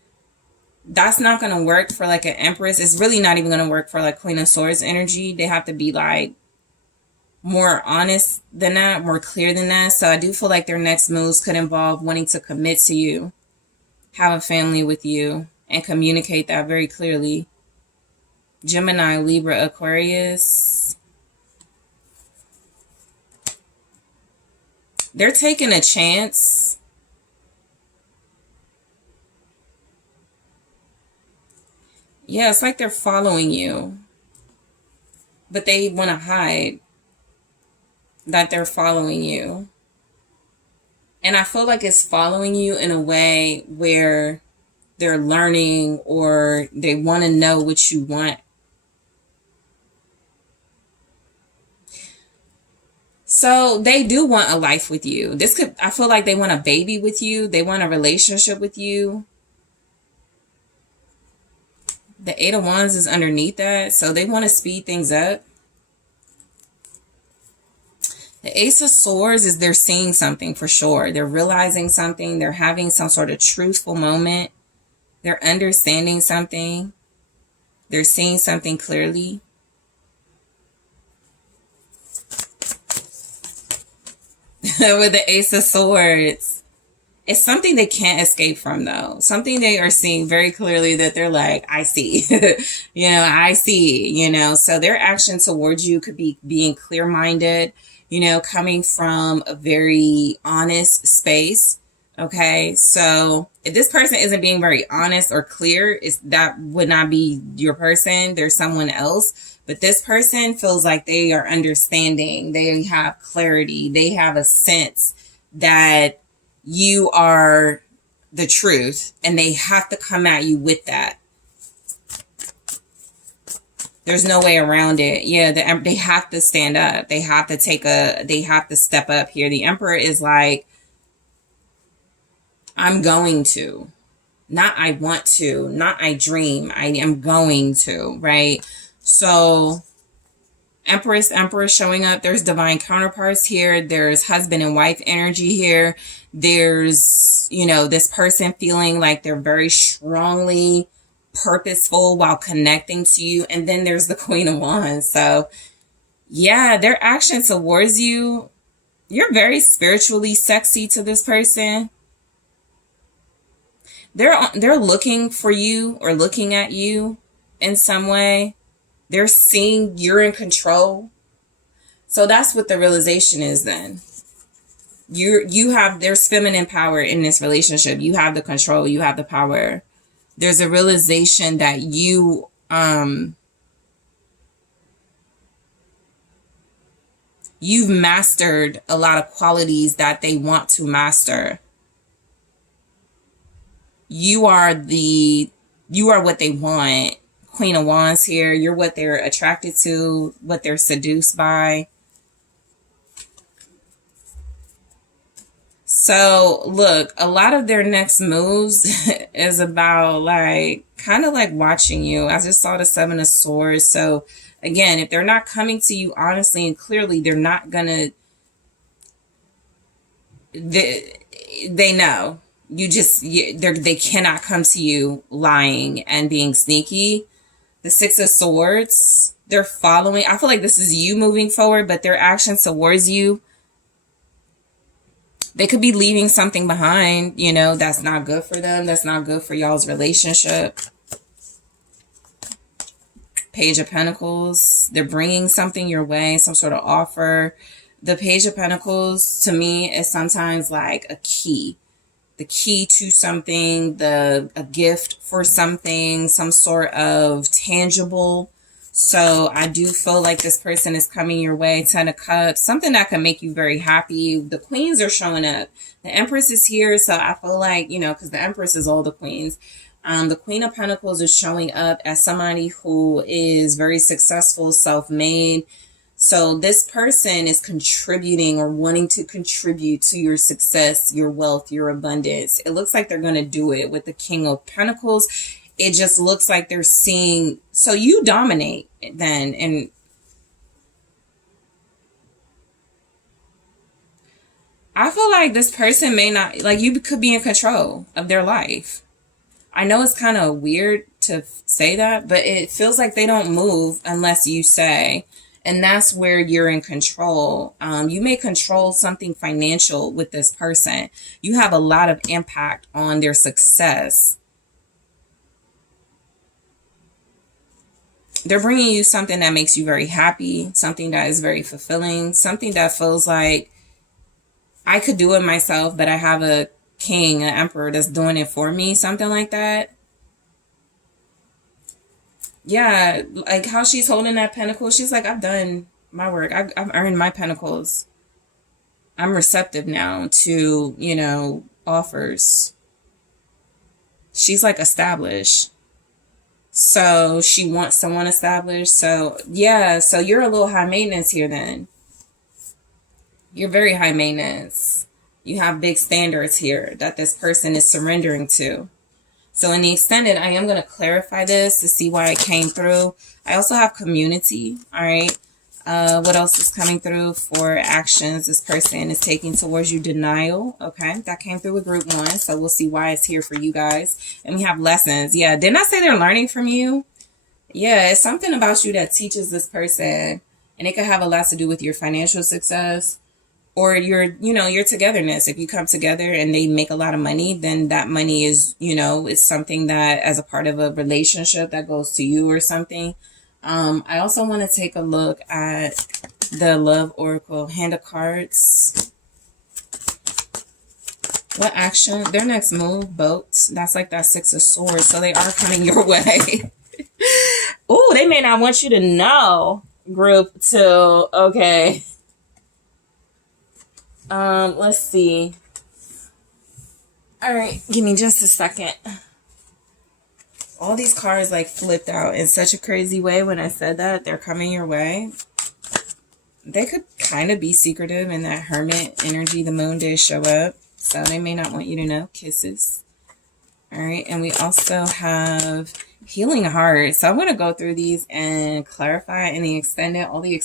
that's not going to work for like an Empress. It's really not even going to work for like Queen of Swords energy. They have to be like more honest than that, more clear than that. So I do feel like their next moves could involve wanting to commit to you, have a family with you, and communicate that very clearly. Gemini, Libra, Aquarius. They're taking a chance. Yeah, it's like they're following you, but they want to hide that they're following you. And I feel like it's following you in a way where they're learning, or they want to know what you want. So they do want a life with you. I feel like they want a baby with you. They want a relationship with you. The Eight of Wands is underneath that. So they want to speed things up. The Ace of Swords is they're seeing something for sure. They're realizing something. They're having some sort of truthful moment. They're understanding something. They're seeing something clearly. With the Ace of Swords. It's something they can't escape from, though. Something they are seeing very clearly that they're like, I see. I see, So their action towards you could be being clear-minded, coming from a very honest space. Okay, so if this person isn't being very honest or clear, that would not be your person. There's someone else. But this person feels like they are understanding. They have clarity. They have a sense that you are the truth, and they have to come at you with that. There's no way around it. Yeah, they have to stand up. They have to step up here. The Emperor is like, I'm going to, not I want to, not I dream, I am going to, right? So Empress showing up. There's divine counterparts here. There's husband and wife energy here. There's, this person feeling like they're very strongly purposeful while connecting to you. And then there's the Queen of Wands. So yeah, their action towards you, you're very spiritually sexy to this person. They're looking for you or looking at you in some way. They're seeing you're in control. So that's what the realization is then. There's feminine power in this relationship. You have the control, you have the power. There's a realization that you've mastered a lot of qualities that they want to master. You are what they want. Queen of Wands here. You're what they're attracted to, what they're seduced by. So look, a lot of their next moves is about kind of like watching you. I just saw the Seven of Swords. So again, if they're not coming to you honestly and clearly, they're not gonna, they know. They cannot come to you lying and being sneaky. The Six of Swords, they're following. I feel like this is you moving forward, but their actions towards you, they could be leaving something behind, that's not good for them. That's not good for y'all's relationship. Page of Pentacles, they're bringing something your way, some sort of offer. The Page of Pentacles, to me, is sometimes like a key. The key to something, a gift for something, some sort of tangible. So I do feel like this person is coming your way. 10 of Cups, something that can make you very happy. The queens are showing up. The Empress is here. So I feel like, because the Empress is all the queens. The Queen of Pentacles is showing up as somebody who is very successful, self-made, So this person is contributing or wanting to contribute to your success, your wealth, your abundance. It looks like they're going to do it with the King of Pentacles. It just looks like they're seeing, so you dominate then. And I feel like this person may not, like, you could be in control of their life. I know it's kind of weird to say that, but it feels like they don't move unless you say. And that's where you're in control. You may control something financial with this person. You have a lot of impact on their success. They're bringing you something that makes you very happy, something that is very fulfilling, something that feels like I could do it myself, but I have a king, an emperor that's doing it for me, something like that. Yeah, like how she's holding that pentacle. She's like, I've done my work. I've earned my pentacles. I'm receptive now to, you know, offers. She's like established. So she wants someone established. So yeah, so you're a little high maintenance here then. You're very high maintenance. You have big standards here that this person is surrendering to. So in the extended, I am going to clarify this to see why it came through. I also have community. All right. What else is coming through for actions this person is taking towards you? Denial. Okay. That came through with group 1. So we'll see why it's here for you guys. And we have lessons. Yeah. Didn't I say they're learning from you? Yeah. It's something about you that teaches this person. And it could have a lot to do with your financial success. Or your, you know, your togetherness. If you come together and they make a lot of money, then that money is, you know, it's something that as a part of a relationship that goes to you or something. I also want to take a look at the Love Oracle Hand of Cards. What action? Their next move, boat. That's like that 6 of Swords. So they are coming your way. Oh, they may not want you to know, group 2. Okay. Let's see. All right, give me just a second. All these cards like flipped out in such a crazy way when I said that they're coming your way. They could kind of be secretive in that Hermit energy. The moon did show up, so they may not want you to know. Kisses. All right, and we also have Healing Heart. So I'm going to go through these and clarify in the extended. All the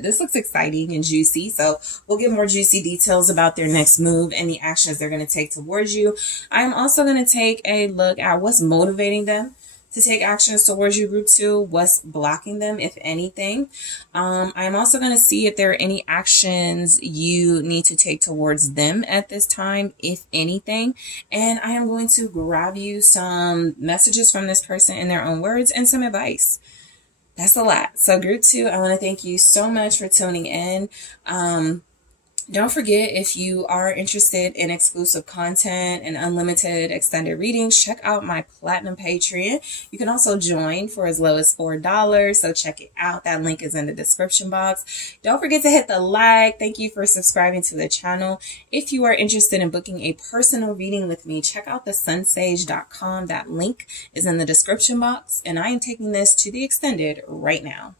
this looks exciting and juicy, so we'll get more juicy details about their next move and the actions they're going to take towards you. I'm also going to take a look at what's motivating them to take actions towards you, group 2, what's blocking them, if anything. I'm also going to see if there are any actions you need to take towards them at this time, if anything. And I am going to grab you some messages from this person in their own words and some advice. That's a lot. So group 2, I want to thank you so much for tuning in. Don't forget, if you are interested in exclusive content and unlimited extended readings, check out my Platinum Patreon. You can also join for as low as $4, so check it out. That link is in the description box. Don't forget to hit the like. Thank you for subscribing to the channel. If you are interested in booking a personal reading with me, check out TheSunSage.com. That link is in the description box, and I am taking this to the extended right now.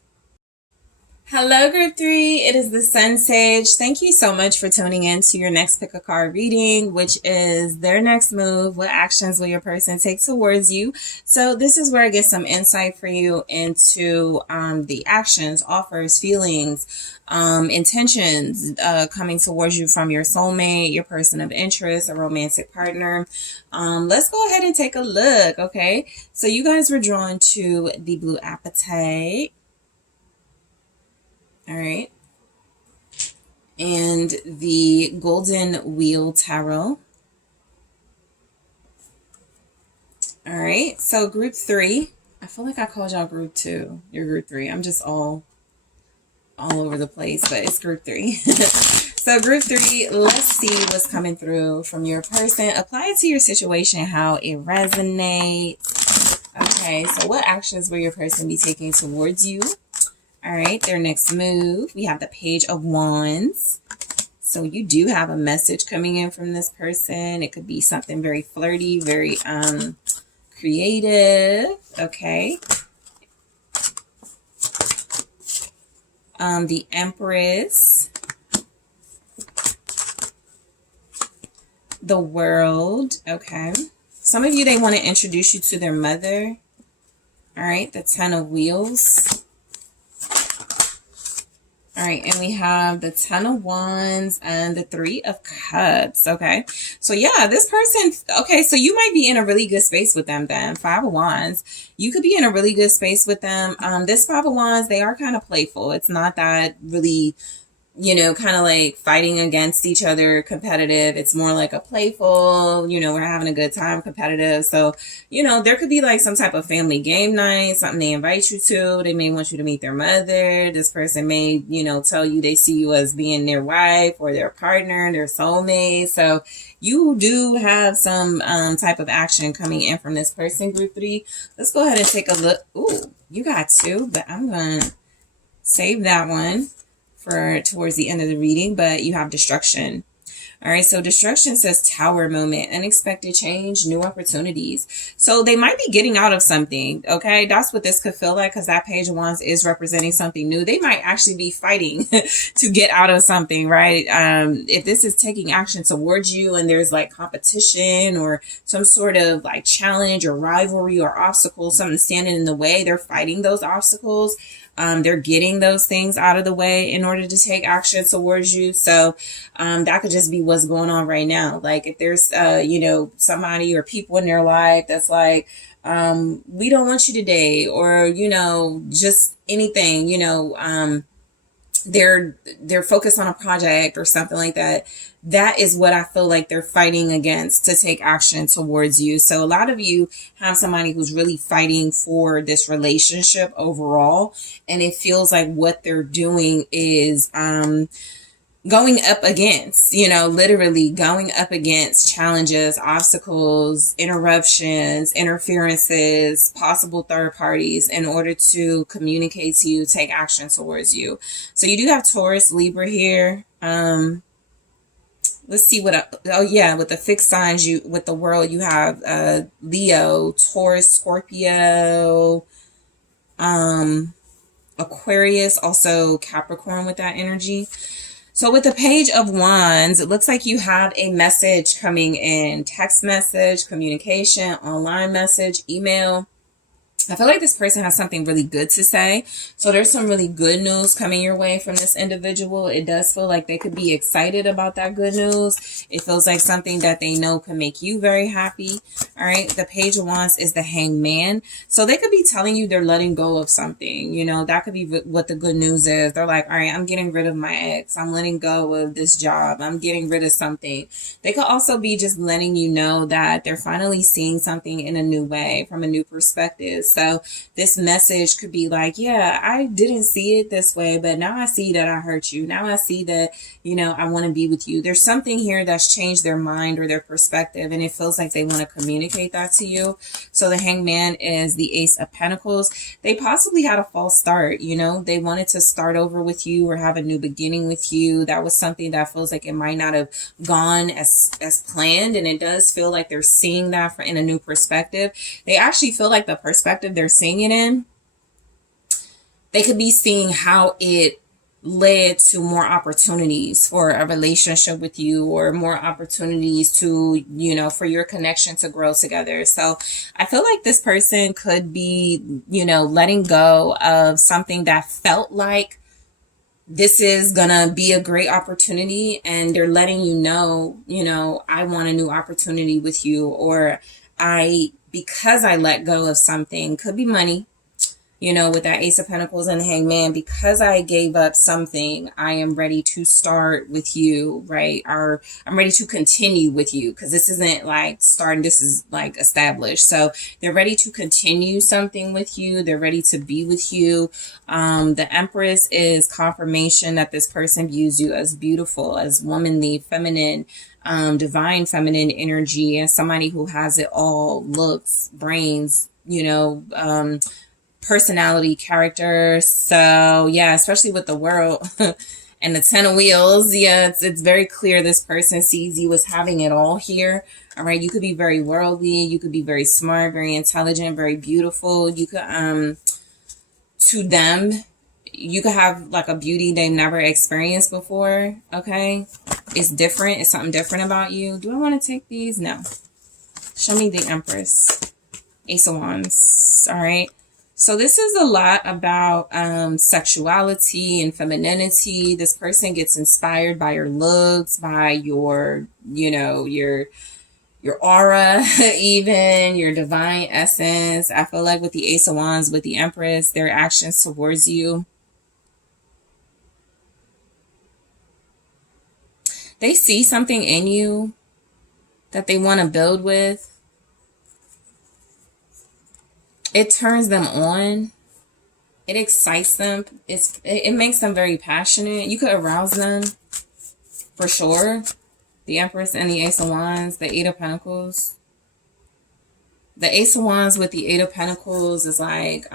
Hello, group 3. It is the SunSage. Thank you so much for tuning in to your next pick a card reading, which is their next move. What actions will your person take towards you? So this is where I get some insight for you into the actions, offers, feelings, intentions coming towards you from your soulmate, your person of interest, a romantic partner. Let's go ahead and take a look. Okay, so you guys were drawn to the Blue Apatite. All right. And the Golden Wheel Tarot. All right. So group 3. I feel like I called y'all group 2. You're group 3. I'm just all over the place, but it's group 3. So group 3, let's see what's coming through from your person. Apply it to your situation, how it resonates. Okay. So what actions will your person be taking towards you? All right, their next move, we have the Page of Wands. So you do have a message coming in from this person. It could be something very flirty, very creative. Okay. The Empress, the World. Okay. Some of you, they want to introduce you to their mother. All right. The Ten of Wheels. All right, and we have the Ten of Wands and the Three of Cups. Okay, so yeah, this person, okay, so you might be in a really good space with them then. Five of Wands. You could be in a really good space with them. This Five of Wands, they are kind of playful. It's not that really, you know, kind of like fighting against each other, competitive. It's more like a playful, you know, we're having a good time, competitive. So, you know, there could be like some type of family game night, something they invite you to. They may want you to meet their mother. This person may, you know, tell you they see you as being their wife or their partner, their soulmate. So you do have some type of action coming in from this person, group 3. Let's go ahead and take a look. Ooh, you got 2, but I'm going to save that one for towards the end of the reading. But you have destruction. All right, so destruction says Tower moment, unexpected change, new opportunities. So they might be getting out of something, okay? That's what this could feel like, because that Page of Wands is representing something new. They might actually be fighting to get out of something, right? If this is taking action towards you and there's like competition or some sort of like challenge or rivalry or obstacle, something standing in the way, they're fighting those obstacles. They're getting those things out of the way in order to take action towards you. So that could just be what's going on right now. Like if there's, you know, somebody or people in their life that's like, we don't want you today, or, you know, just anything, you know, they're focused on a project or something like that. That is what I feel like they're fighting against to take action towards you. So a lot of you have somebody who's really fighting for this relationship overall, and it feels like what they're doing is going up against, you know, literally going up against challenges, obstacles, interruptions, interferences, possible third parties in order to communicate to you, take action towards you. So you do have Taurus, Libra here. Let's see what, oh yeah, with the fixed signs, you, with the World, you have Leo, Taurus, Scorpio, Aquarius, also Capricorn with that energy. So with the Page of Wands, it looks like you have a message coming in, text message, communication, online message, email. I feel like this person has something really good to say. So there's some really good news coming your way from this individual. It does feel like they could be excited about that good news. It feels like something that they know can make you very happy. All right. The Page of Wands is the Hanged Man. So they could be telling you they're letting go of something. You know, that could be what the good news is. They're like, all right, I'm getting rid of my ex. I'm letting go of this job. I'm getting rid of something. They could also be just letting you know that they're finally seeing something in a new way, from a new perspective. So this message could be like, yeah, I didn't see it this way, but now I see that I hurt you. Now I see that, you know, I want to be with you. There's something here that's changed their mind or their perspective, and it feels like they want to communicate that to you. So the Hanged Man is the Ace of Pentacles. They possibly had a false start. You know, they wanted to start over with you or have a new beginning with you. That was something that feels like it might not have gone as planned, and it does feel like they're seeing that in a new perspective. They actually feel like the perspective they're seeing it in, they could be seeing how it led to more opportunities for a relationship with you, or more opportunities to, you know, for your connection to grow together. So I feel like this person could be, you know, letting go of something that felt like this is gonna be a great opportunity, and they're letting you know, I want a new opportunity with you, or because I let go of something, could be money, you know, with that Ace of Pentacles and the Hanged Man, because I gave up something, I am ready to start with you, right? Or I'm ready to continue with you, because this isn't like starting, this is like established. So they're ready to continue something with you. They're ready to be with you. The Empress is confirmation that this person views you as beautiful, as womanly, feminine, divine feminine energy, and somebody who has it all: looks, brains, you know, personality, character. So yeah, especially with the World and the Ten of Wheels, yeah, it's very clear this person sees you as having it all here. All right, you could be very worldly, you could be very smart, very intelligent, very beautiful. You could to them, you could have like a beauty they've never experienced before. Okay. It's different. It's something different about you. Do I want to take these? No. Show me the Empress. Ace of Wands. All right. So this is a lot about sexuality and femininity. This person gets inspired by your looks, by your, you know, your aura, even your divine essence. I feel like with the Ace of Wands, with the Empress, their actions towards you, they see something in you that they want to build with. It turns them on. It excites them. It makes them very passionate. You could arouse them for sure. The Empress and the Ace of Wands, the Eight of Pentacles. The Ace of Wands with the Eight of Pentacles is like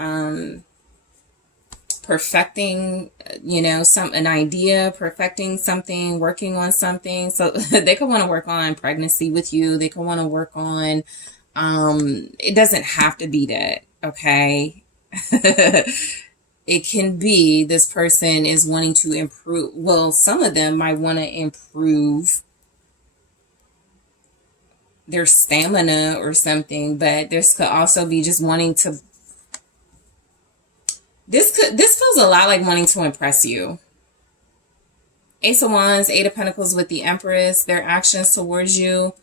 perfecting, you know, an idea, perfecting something, working on something. So they could want to work on pregnancy with you. They could want to work on, it doesn't have to be that, okay? It can be this person is wanting to improve. Well, some of them might want to improve their stamina or something, but this could also be just wanting to, this feels a lot like wanting to impress you. Ace of Wands, Eight of Pentacles with the Empress, their actions towards you.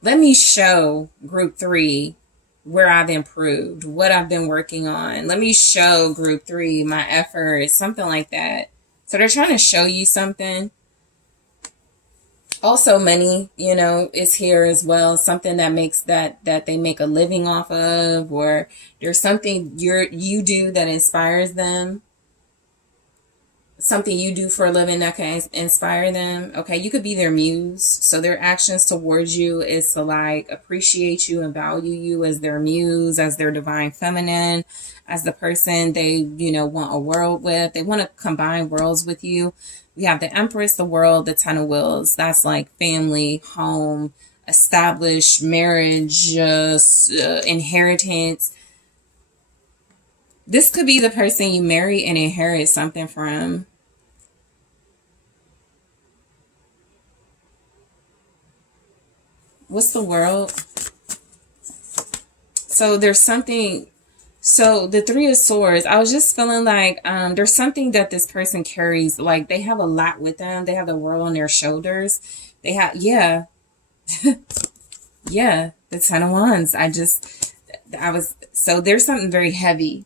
Let me show group 3 where I've improved, what I've been working on. Let me show group 3 my efforts, something like that. So they're trying to show you something. Also money, you know, is here as well. Something that makes that they make a living off of, or there's something you do that inspires them. Something you do for a living that can inspire them. Okay, you could be their muse. So their actions towards you is to like appreciate you and value you as their muse, as their divine feminine, as the person they, you know, want a world with. They want to combine worlds with you. We have the Empress, the World, the Ten of Wheels. That's like family, home, established, marriage, inheritance. This could be the person you marry and inherit something from. What's the World? So there's something. So the Three of Swords, I was just feeling like there's something that this person carries. Like they have a lot with them. They have the world on their shoulders. They have, yeah. Yeah, the Ten of Wands. So there's something very heavy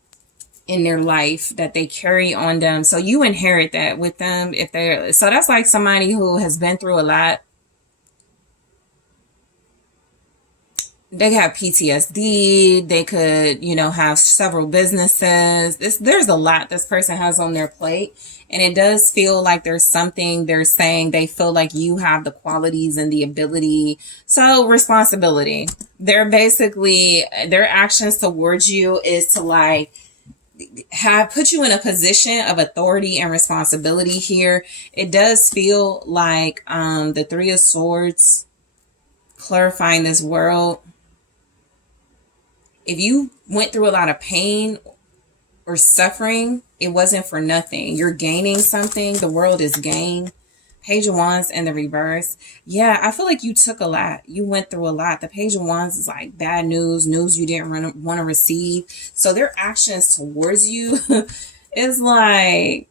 in their life that they carry on them. So you inherit that with them. So that's like somebody who has been through a lot. They have PTSD. They could, you know, have several businesses. There's a lot this person has on their plate. And it does feel like there's something they're saying. They feel like you have the qualities and the ability. So responsibility. They're basically, their actions towards you is to like, put you in a position of authority and responsibility here. It does feel like the Three of Swords clarifying this world. If you went through a lot of pain or suffering, it wasn't for nothing. You're gaining something. The world is gain. Page of Wands and the reverse. Yeah, I feel like you took a lot. You went through a lot. The Page of Wands is like bad news, news you didn't want to receive. So their actions towards you is like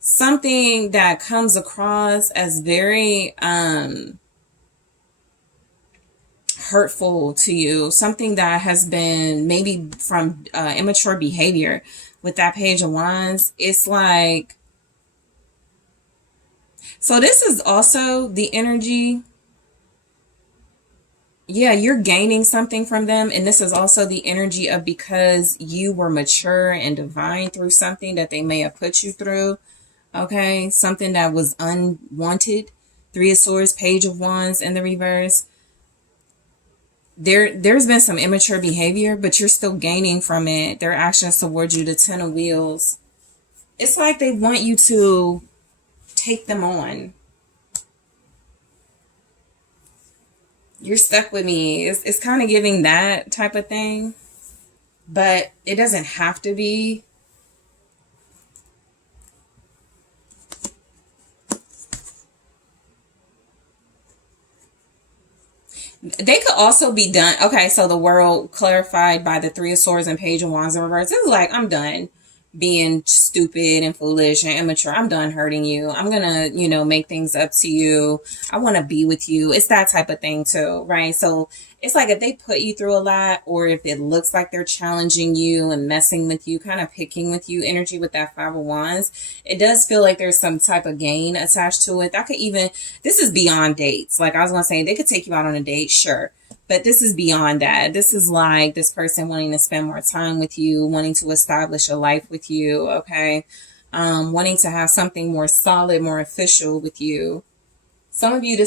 something that comes across as very hurtful to you. Something that has been maybe from immature behavior. With that Page of Wands, it's like, so this is also the energy. Yeah, you're gaining something from them. And this is also the energy of because you were mature and divine through something that they may have put you through. Okay, something that was unwanted. Three of Swords, Page of Wands in the reverse. There's been some immature behavior, but you're still gaining from it. Their actions towards you, the Ten of Wheels. It's like they want you to take them on. You're stuck with me. It's kind of giving that type of thing, but it doesn't have to be. They could also be done. Okay, so the world clarified by the Three of Swords and Page of Wands in reverse. It's like, I'm done being stupid and foolish and immature. I'm done hurting you. I'm gonna, make things up to you. I want to be with you. It's that type of thing too, right? So it's like if they put you through a lot, or if it looks like they're challenging you and messing with you, kind of picking with you energy with that Five of Wands, it does feel like there's some type of gain attached to it. That could even, this is beyond dates. Like I was gonna say, they could take you out on a date, sure. But this is beyond that. This is like this person wanting to spend more time with you, wanting to establish a life with you, okay? Wanting to have something more solid, more official with you. Some of you,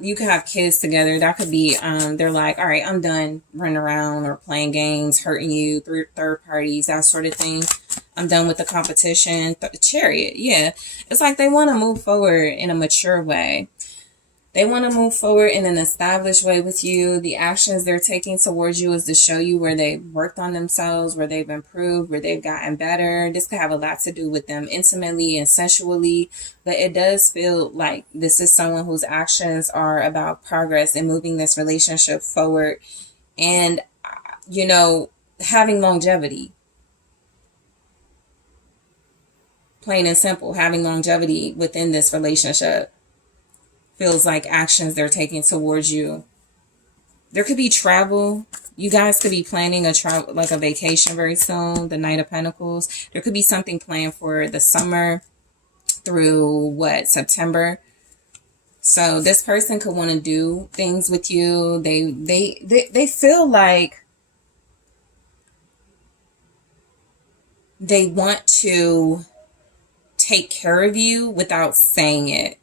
you could have kids together. That could be, they're like, all right, I'm done running around or playing games, hurting you, third parties, that sort of thing. I'm done with the competition. Chariot, yeah. It's like they want to move forward in a mature way. They want to move forward in an established way with you. The actions they're taking towards you is to show you where they've worked on themselves, where they've improved, where they've gotten better. This could have a lot to do with them intimately and sensually, but it does feel like this is someone whose actions are about progress and moving this relationship forward and, having longevity. Plain and simple, having longevity within this relationship. Feels like actions they're taking towards you. There could be travel. You guys could be planning a travel, like a vacation very soon. The Knight of Pentacles. There could be something planned for the summer through September. So this person could want to do things with you. They feel like they want to take care of you without saying it.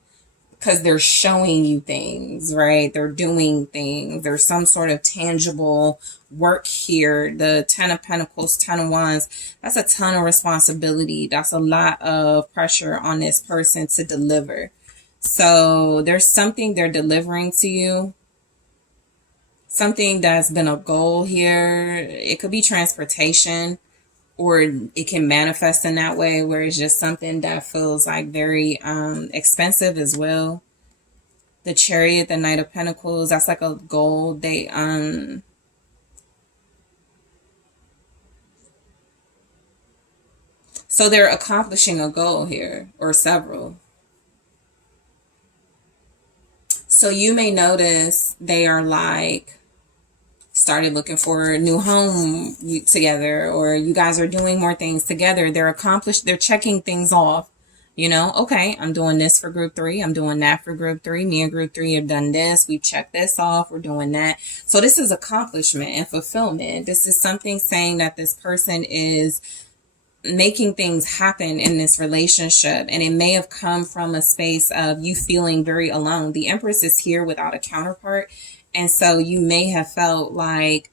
Because they're showing you things, right? They're doing things. There's some sort of tangible work here. The Ten of Pentacles, Ten of Wands, that's a ton of responsibility. That's a lot of pressure on this person to deliver. So there's something they're delivering to you. Something that's been a goal here. It could be transportation, or it can manifest in that way where it's just something that feels like very expensive as well. The Chariot, the Knight of Pentacles, that's like a goal. So they're accomplishing a goal here, or several. So you may notice they are like started looking for a new home together, or you guys are doing more things together. They're checking things off. Okay, I'm doing this for group 3. I'm doing that for group 3. Me and group 3 have done this. We've checked this off. We're doing that. So this is accomplishment and fulfillment. This is something saying that this person is making things happen in this relationship, and it may have come from a space of you feeling very alone. The Empress is here without a counterpart. And so you may have felt like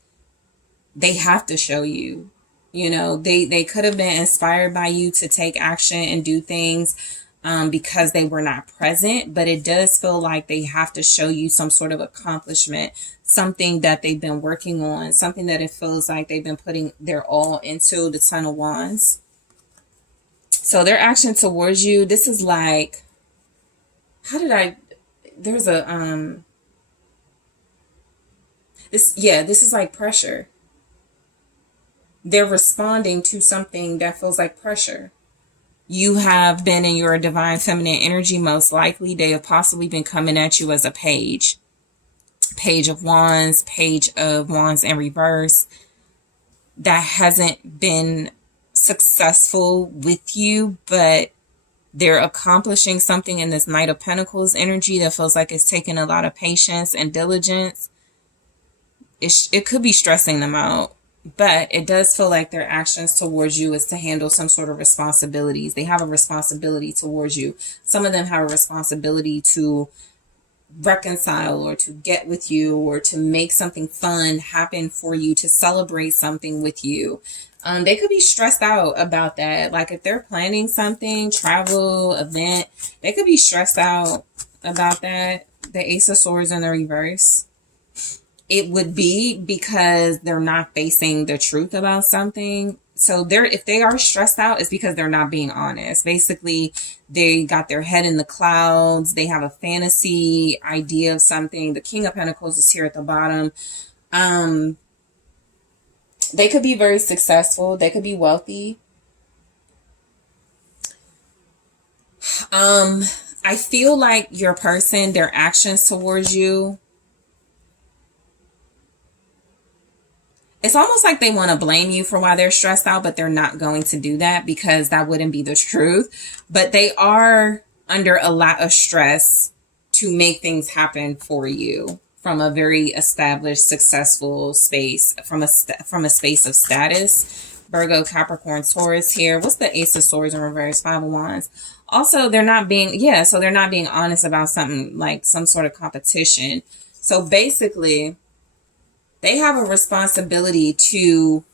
they have to show you, they could have been inspired by you to take action and do things because they were not present. But it does feel like they have to show you some sort of accomplishment, something that they've been working on, something that it feels like they've been putting their all into. The Ten of Wands. So their action towards you, this is like, there's a, this is like pressure. They're responding to something that feels like pressure. You have been in your divine feminine energy, most likely. They have possibly been coming at you as a page. Page of Wands in reverse. That hasn't been successful with you, but they're accomplishing something in this Knight of Pentacles energy that feels like it's taking a lot of patience and diligence. It could be stressing them out, but it does feel like their actions towards you is to handle some sort of responsibilities. They have a responsibility towards you. Some of them have a responsibility to reconcile, or to get with you, or to make something fun happen for you, to celebrate something with you. They could be stressed out about that. Like if they're planning something, travel, event, they could be stressed out about that. The Ace of Swords in the reverse. It would be because they're not facing the truth about something. So if they are stressed out, it's because they're not being honest. Basically, they got their head in the clouds. They have a fantasy idea of something. The King of Pentacles is here at the bottom. They could be very successful. They could be wealthy. I feel like your person, their actions towards you, it's almost like they want to blame you for why they're stressed out, but they're not going to do that because that wouldn't be the truth. But they are under a lot of stress to make things happen for you from a very established, successful space, from a space of status. Virgo, Capricorn, Taurus here. What's the Ace of Swords in reverse? Five of Wands. Also, they're not being, so they're not being honest about something like some sort of competition. So basically, they have a responsibility to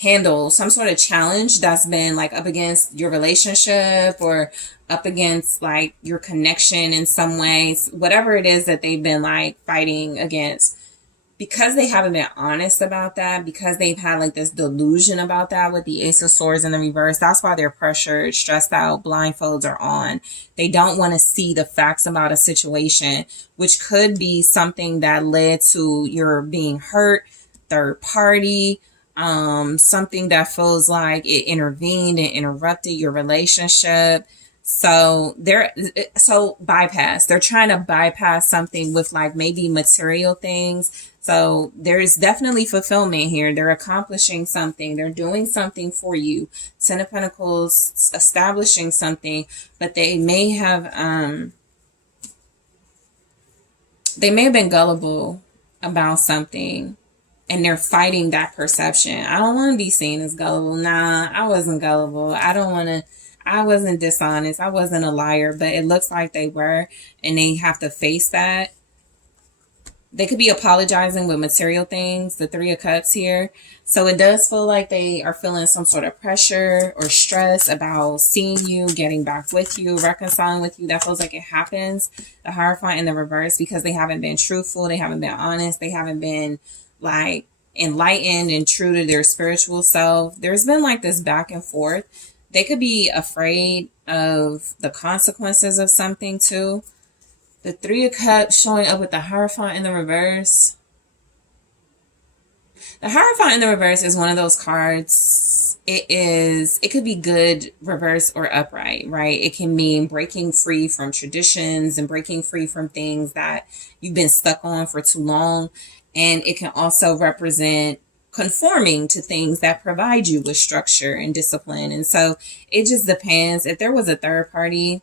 handle some sort of challenge that's been like up against your relationship or up against like your connection in some ways, whatever it is that they've been like fighting against. Because they haven't been honest about that, because they've had like this delusion about that with the Ace of Swords in the reverse, that's why they're pressured, stressed out, blindfolds are on. They don't want to see the facts about a situation, which could be something that led to your being hurt, third party, something that feels like it intervened and interrupted your relationship. So bypass. They're trying to bypass something with like maybe material things. So there's definitely fulfillment here. They're accomplishing something. They're doing something for you. Ten of Pentacles, establishing something, but they may have been gullible about something. And they're fighting that perception. I don't want to be seen as gullible. Nah, I wasn't gullible. I wasn't dishonest. I wasn't a liar, but it looks like they were, and they have to face that. They could be apologizing with material things, the Three of Cups here. So it does feel like they are feeling some sort of pressure or stress about seeing you, getting back with you, reconciling with you. That feels like it happens. The Hierophant in the reverse, because they haven't been truthful. They haven't been honest. They haven't been like enlightened and true to their spiritual self. There's been like this back and forth. They could be afraid of the consequences of something too. The Three of Cups showing up with the Hierophant in the reverse. The Hierophant in the reverse is one of those cards. It could be good, reverse, or upright, right? It can mean breaking free from traditions and breaking free from things that you've been stuck on for too long. And it can also represent conforming to things that provide you with structure and discipline. And so it just depends. If there was a third party,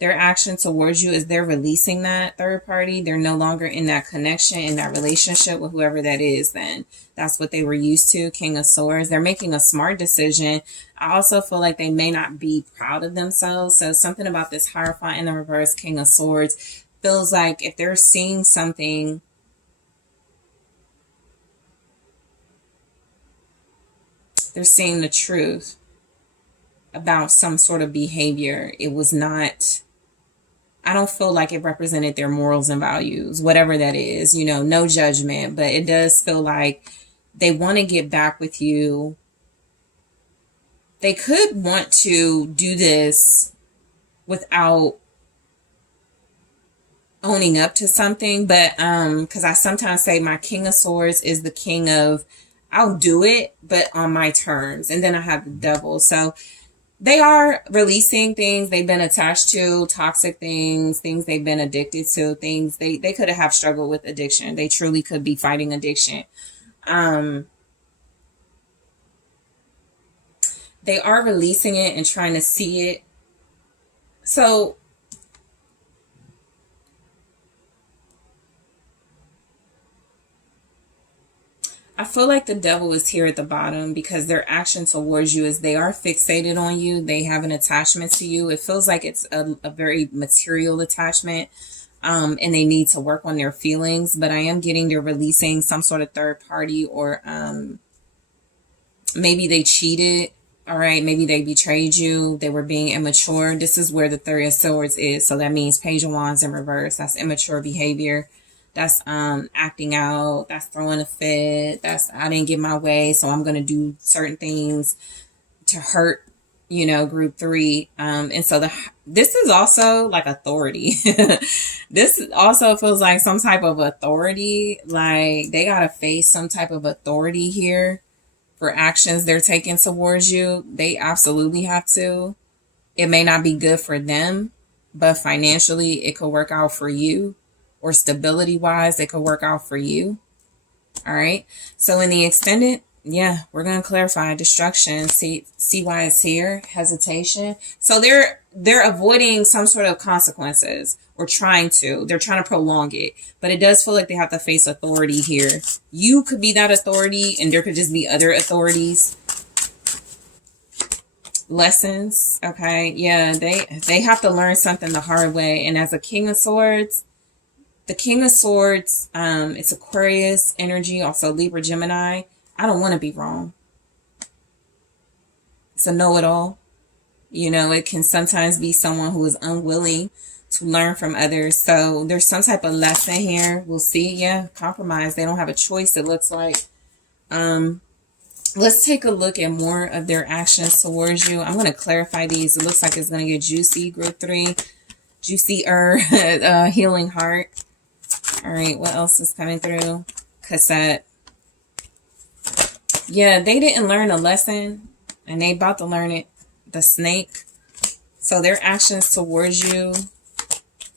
their action towards you is they're releasing that third party. They're no longer in that connection, in that relationship with whoever that is. Then that's what they were used to. King of Swords. They're making a smart decision. I also feel like they may not be proud of themselves. So something about this Hierophant in the reverse, King of Swords, feels like if they're seeing something, they're seeing the truth about some sort of behavior. It was not, I don't feel like it represented their morals and values, whatever that is, no judgment, but it does feel like they want to get back with you. They could want to do this without owning up to something, but because I sometimes say my King of Swords is the king of, I'll do it, but on my terms. And then I have the Devil. So they are releasing things they've been attached to, toxic things they've been addicted to, things they could have struggled with addiction. They truly could be fighting addiction. They are releasing it and trying to see it. So I feel like the Devil is here at the bottom because their action towards you is they are fixated on you. They have an attachment to you. It feels like it's a very material attachment, and they need to work on their feelings. But I am getting they're releasing some sort of third party, or maybe they cheated. All right, maybe they betrayed you. They were being immature. This is where the Three of Swords is. So that means Page of Wands in reverse. That's immature behavior. That's acting out, that's throwing a fit, that's I didn't get my way, so I'm going to do certain things to hurt, group 3. And so this is also like authority. This also feels like some type of authority, like they got to face some type of authority here for actions they're taking towards you. They absolutely have to. It may not be good for them, but financially it could work out for you, or stability wise it could work out for you. All right, so in the extended, yeah, we're going to clarify destruction. See why it's here. Hesitation. So they're avoiding some sort of consequences, or they're trying to prolong it, but it does feel like they have to face authority here. You could be that authority, and there could just be other authorities. Lessons. Okay. Yeah, they have to learn something the hard way. And as a King of Swords, the King of Swords, it's Aquarius energy, also Libra, Gemini. I don't want to be wrong. It's a know-it-all. It can sometimes be someone who is unwilling to learn from others. So there's some type of lesson here. We'll see. Yeah, compromise. They don't have a choice, it looks like. Let's take a look at more of their actions towards you. I'm going to clarify these. It looks like it's going to get juicy, group 3. Juicier, healing heart. All right, what else is coming through? Cassette. Yeah, they didn't learn a lesson, and they about to learn it. The Snake. So their actions towards you.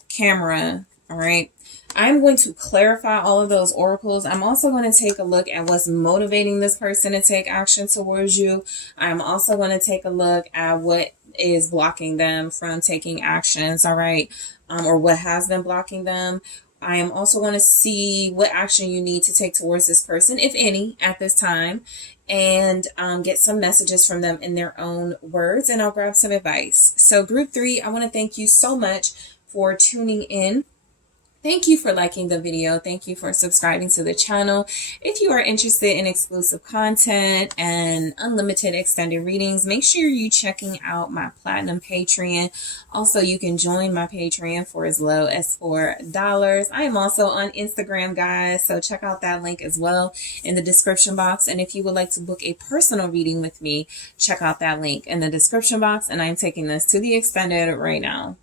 Camera. All right. I'm going to clarify all of those oracles. I'm also going to take a look at what's motivating this person to take action towards you. I'm also going to take a look at what is blocking them from taking actions, all right, or what has been blocking them. I am also going to see what action you need to take towards this person, if any, at this time, and get some messages from them in their own words, and I'll grab some advice. So group 3, I want to thank you so much for tuning in. Thank you for liking the video. Thank you for subscribing to the channel. If you are interested in exclusive content and unlimited extended readings, make sure you're checking out my Platinum Patreon. Also, you can join my Patreon for as low as $4. I am also on Instagram, guys, so check out that link as well in the description box. And if you would like to book a personal reading with me, check out that link in the description box. And I'm taking this to the extended right now.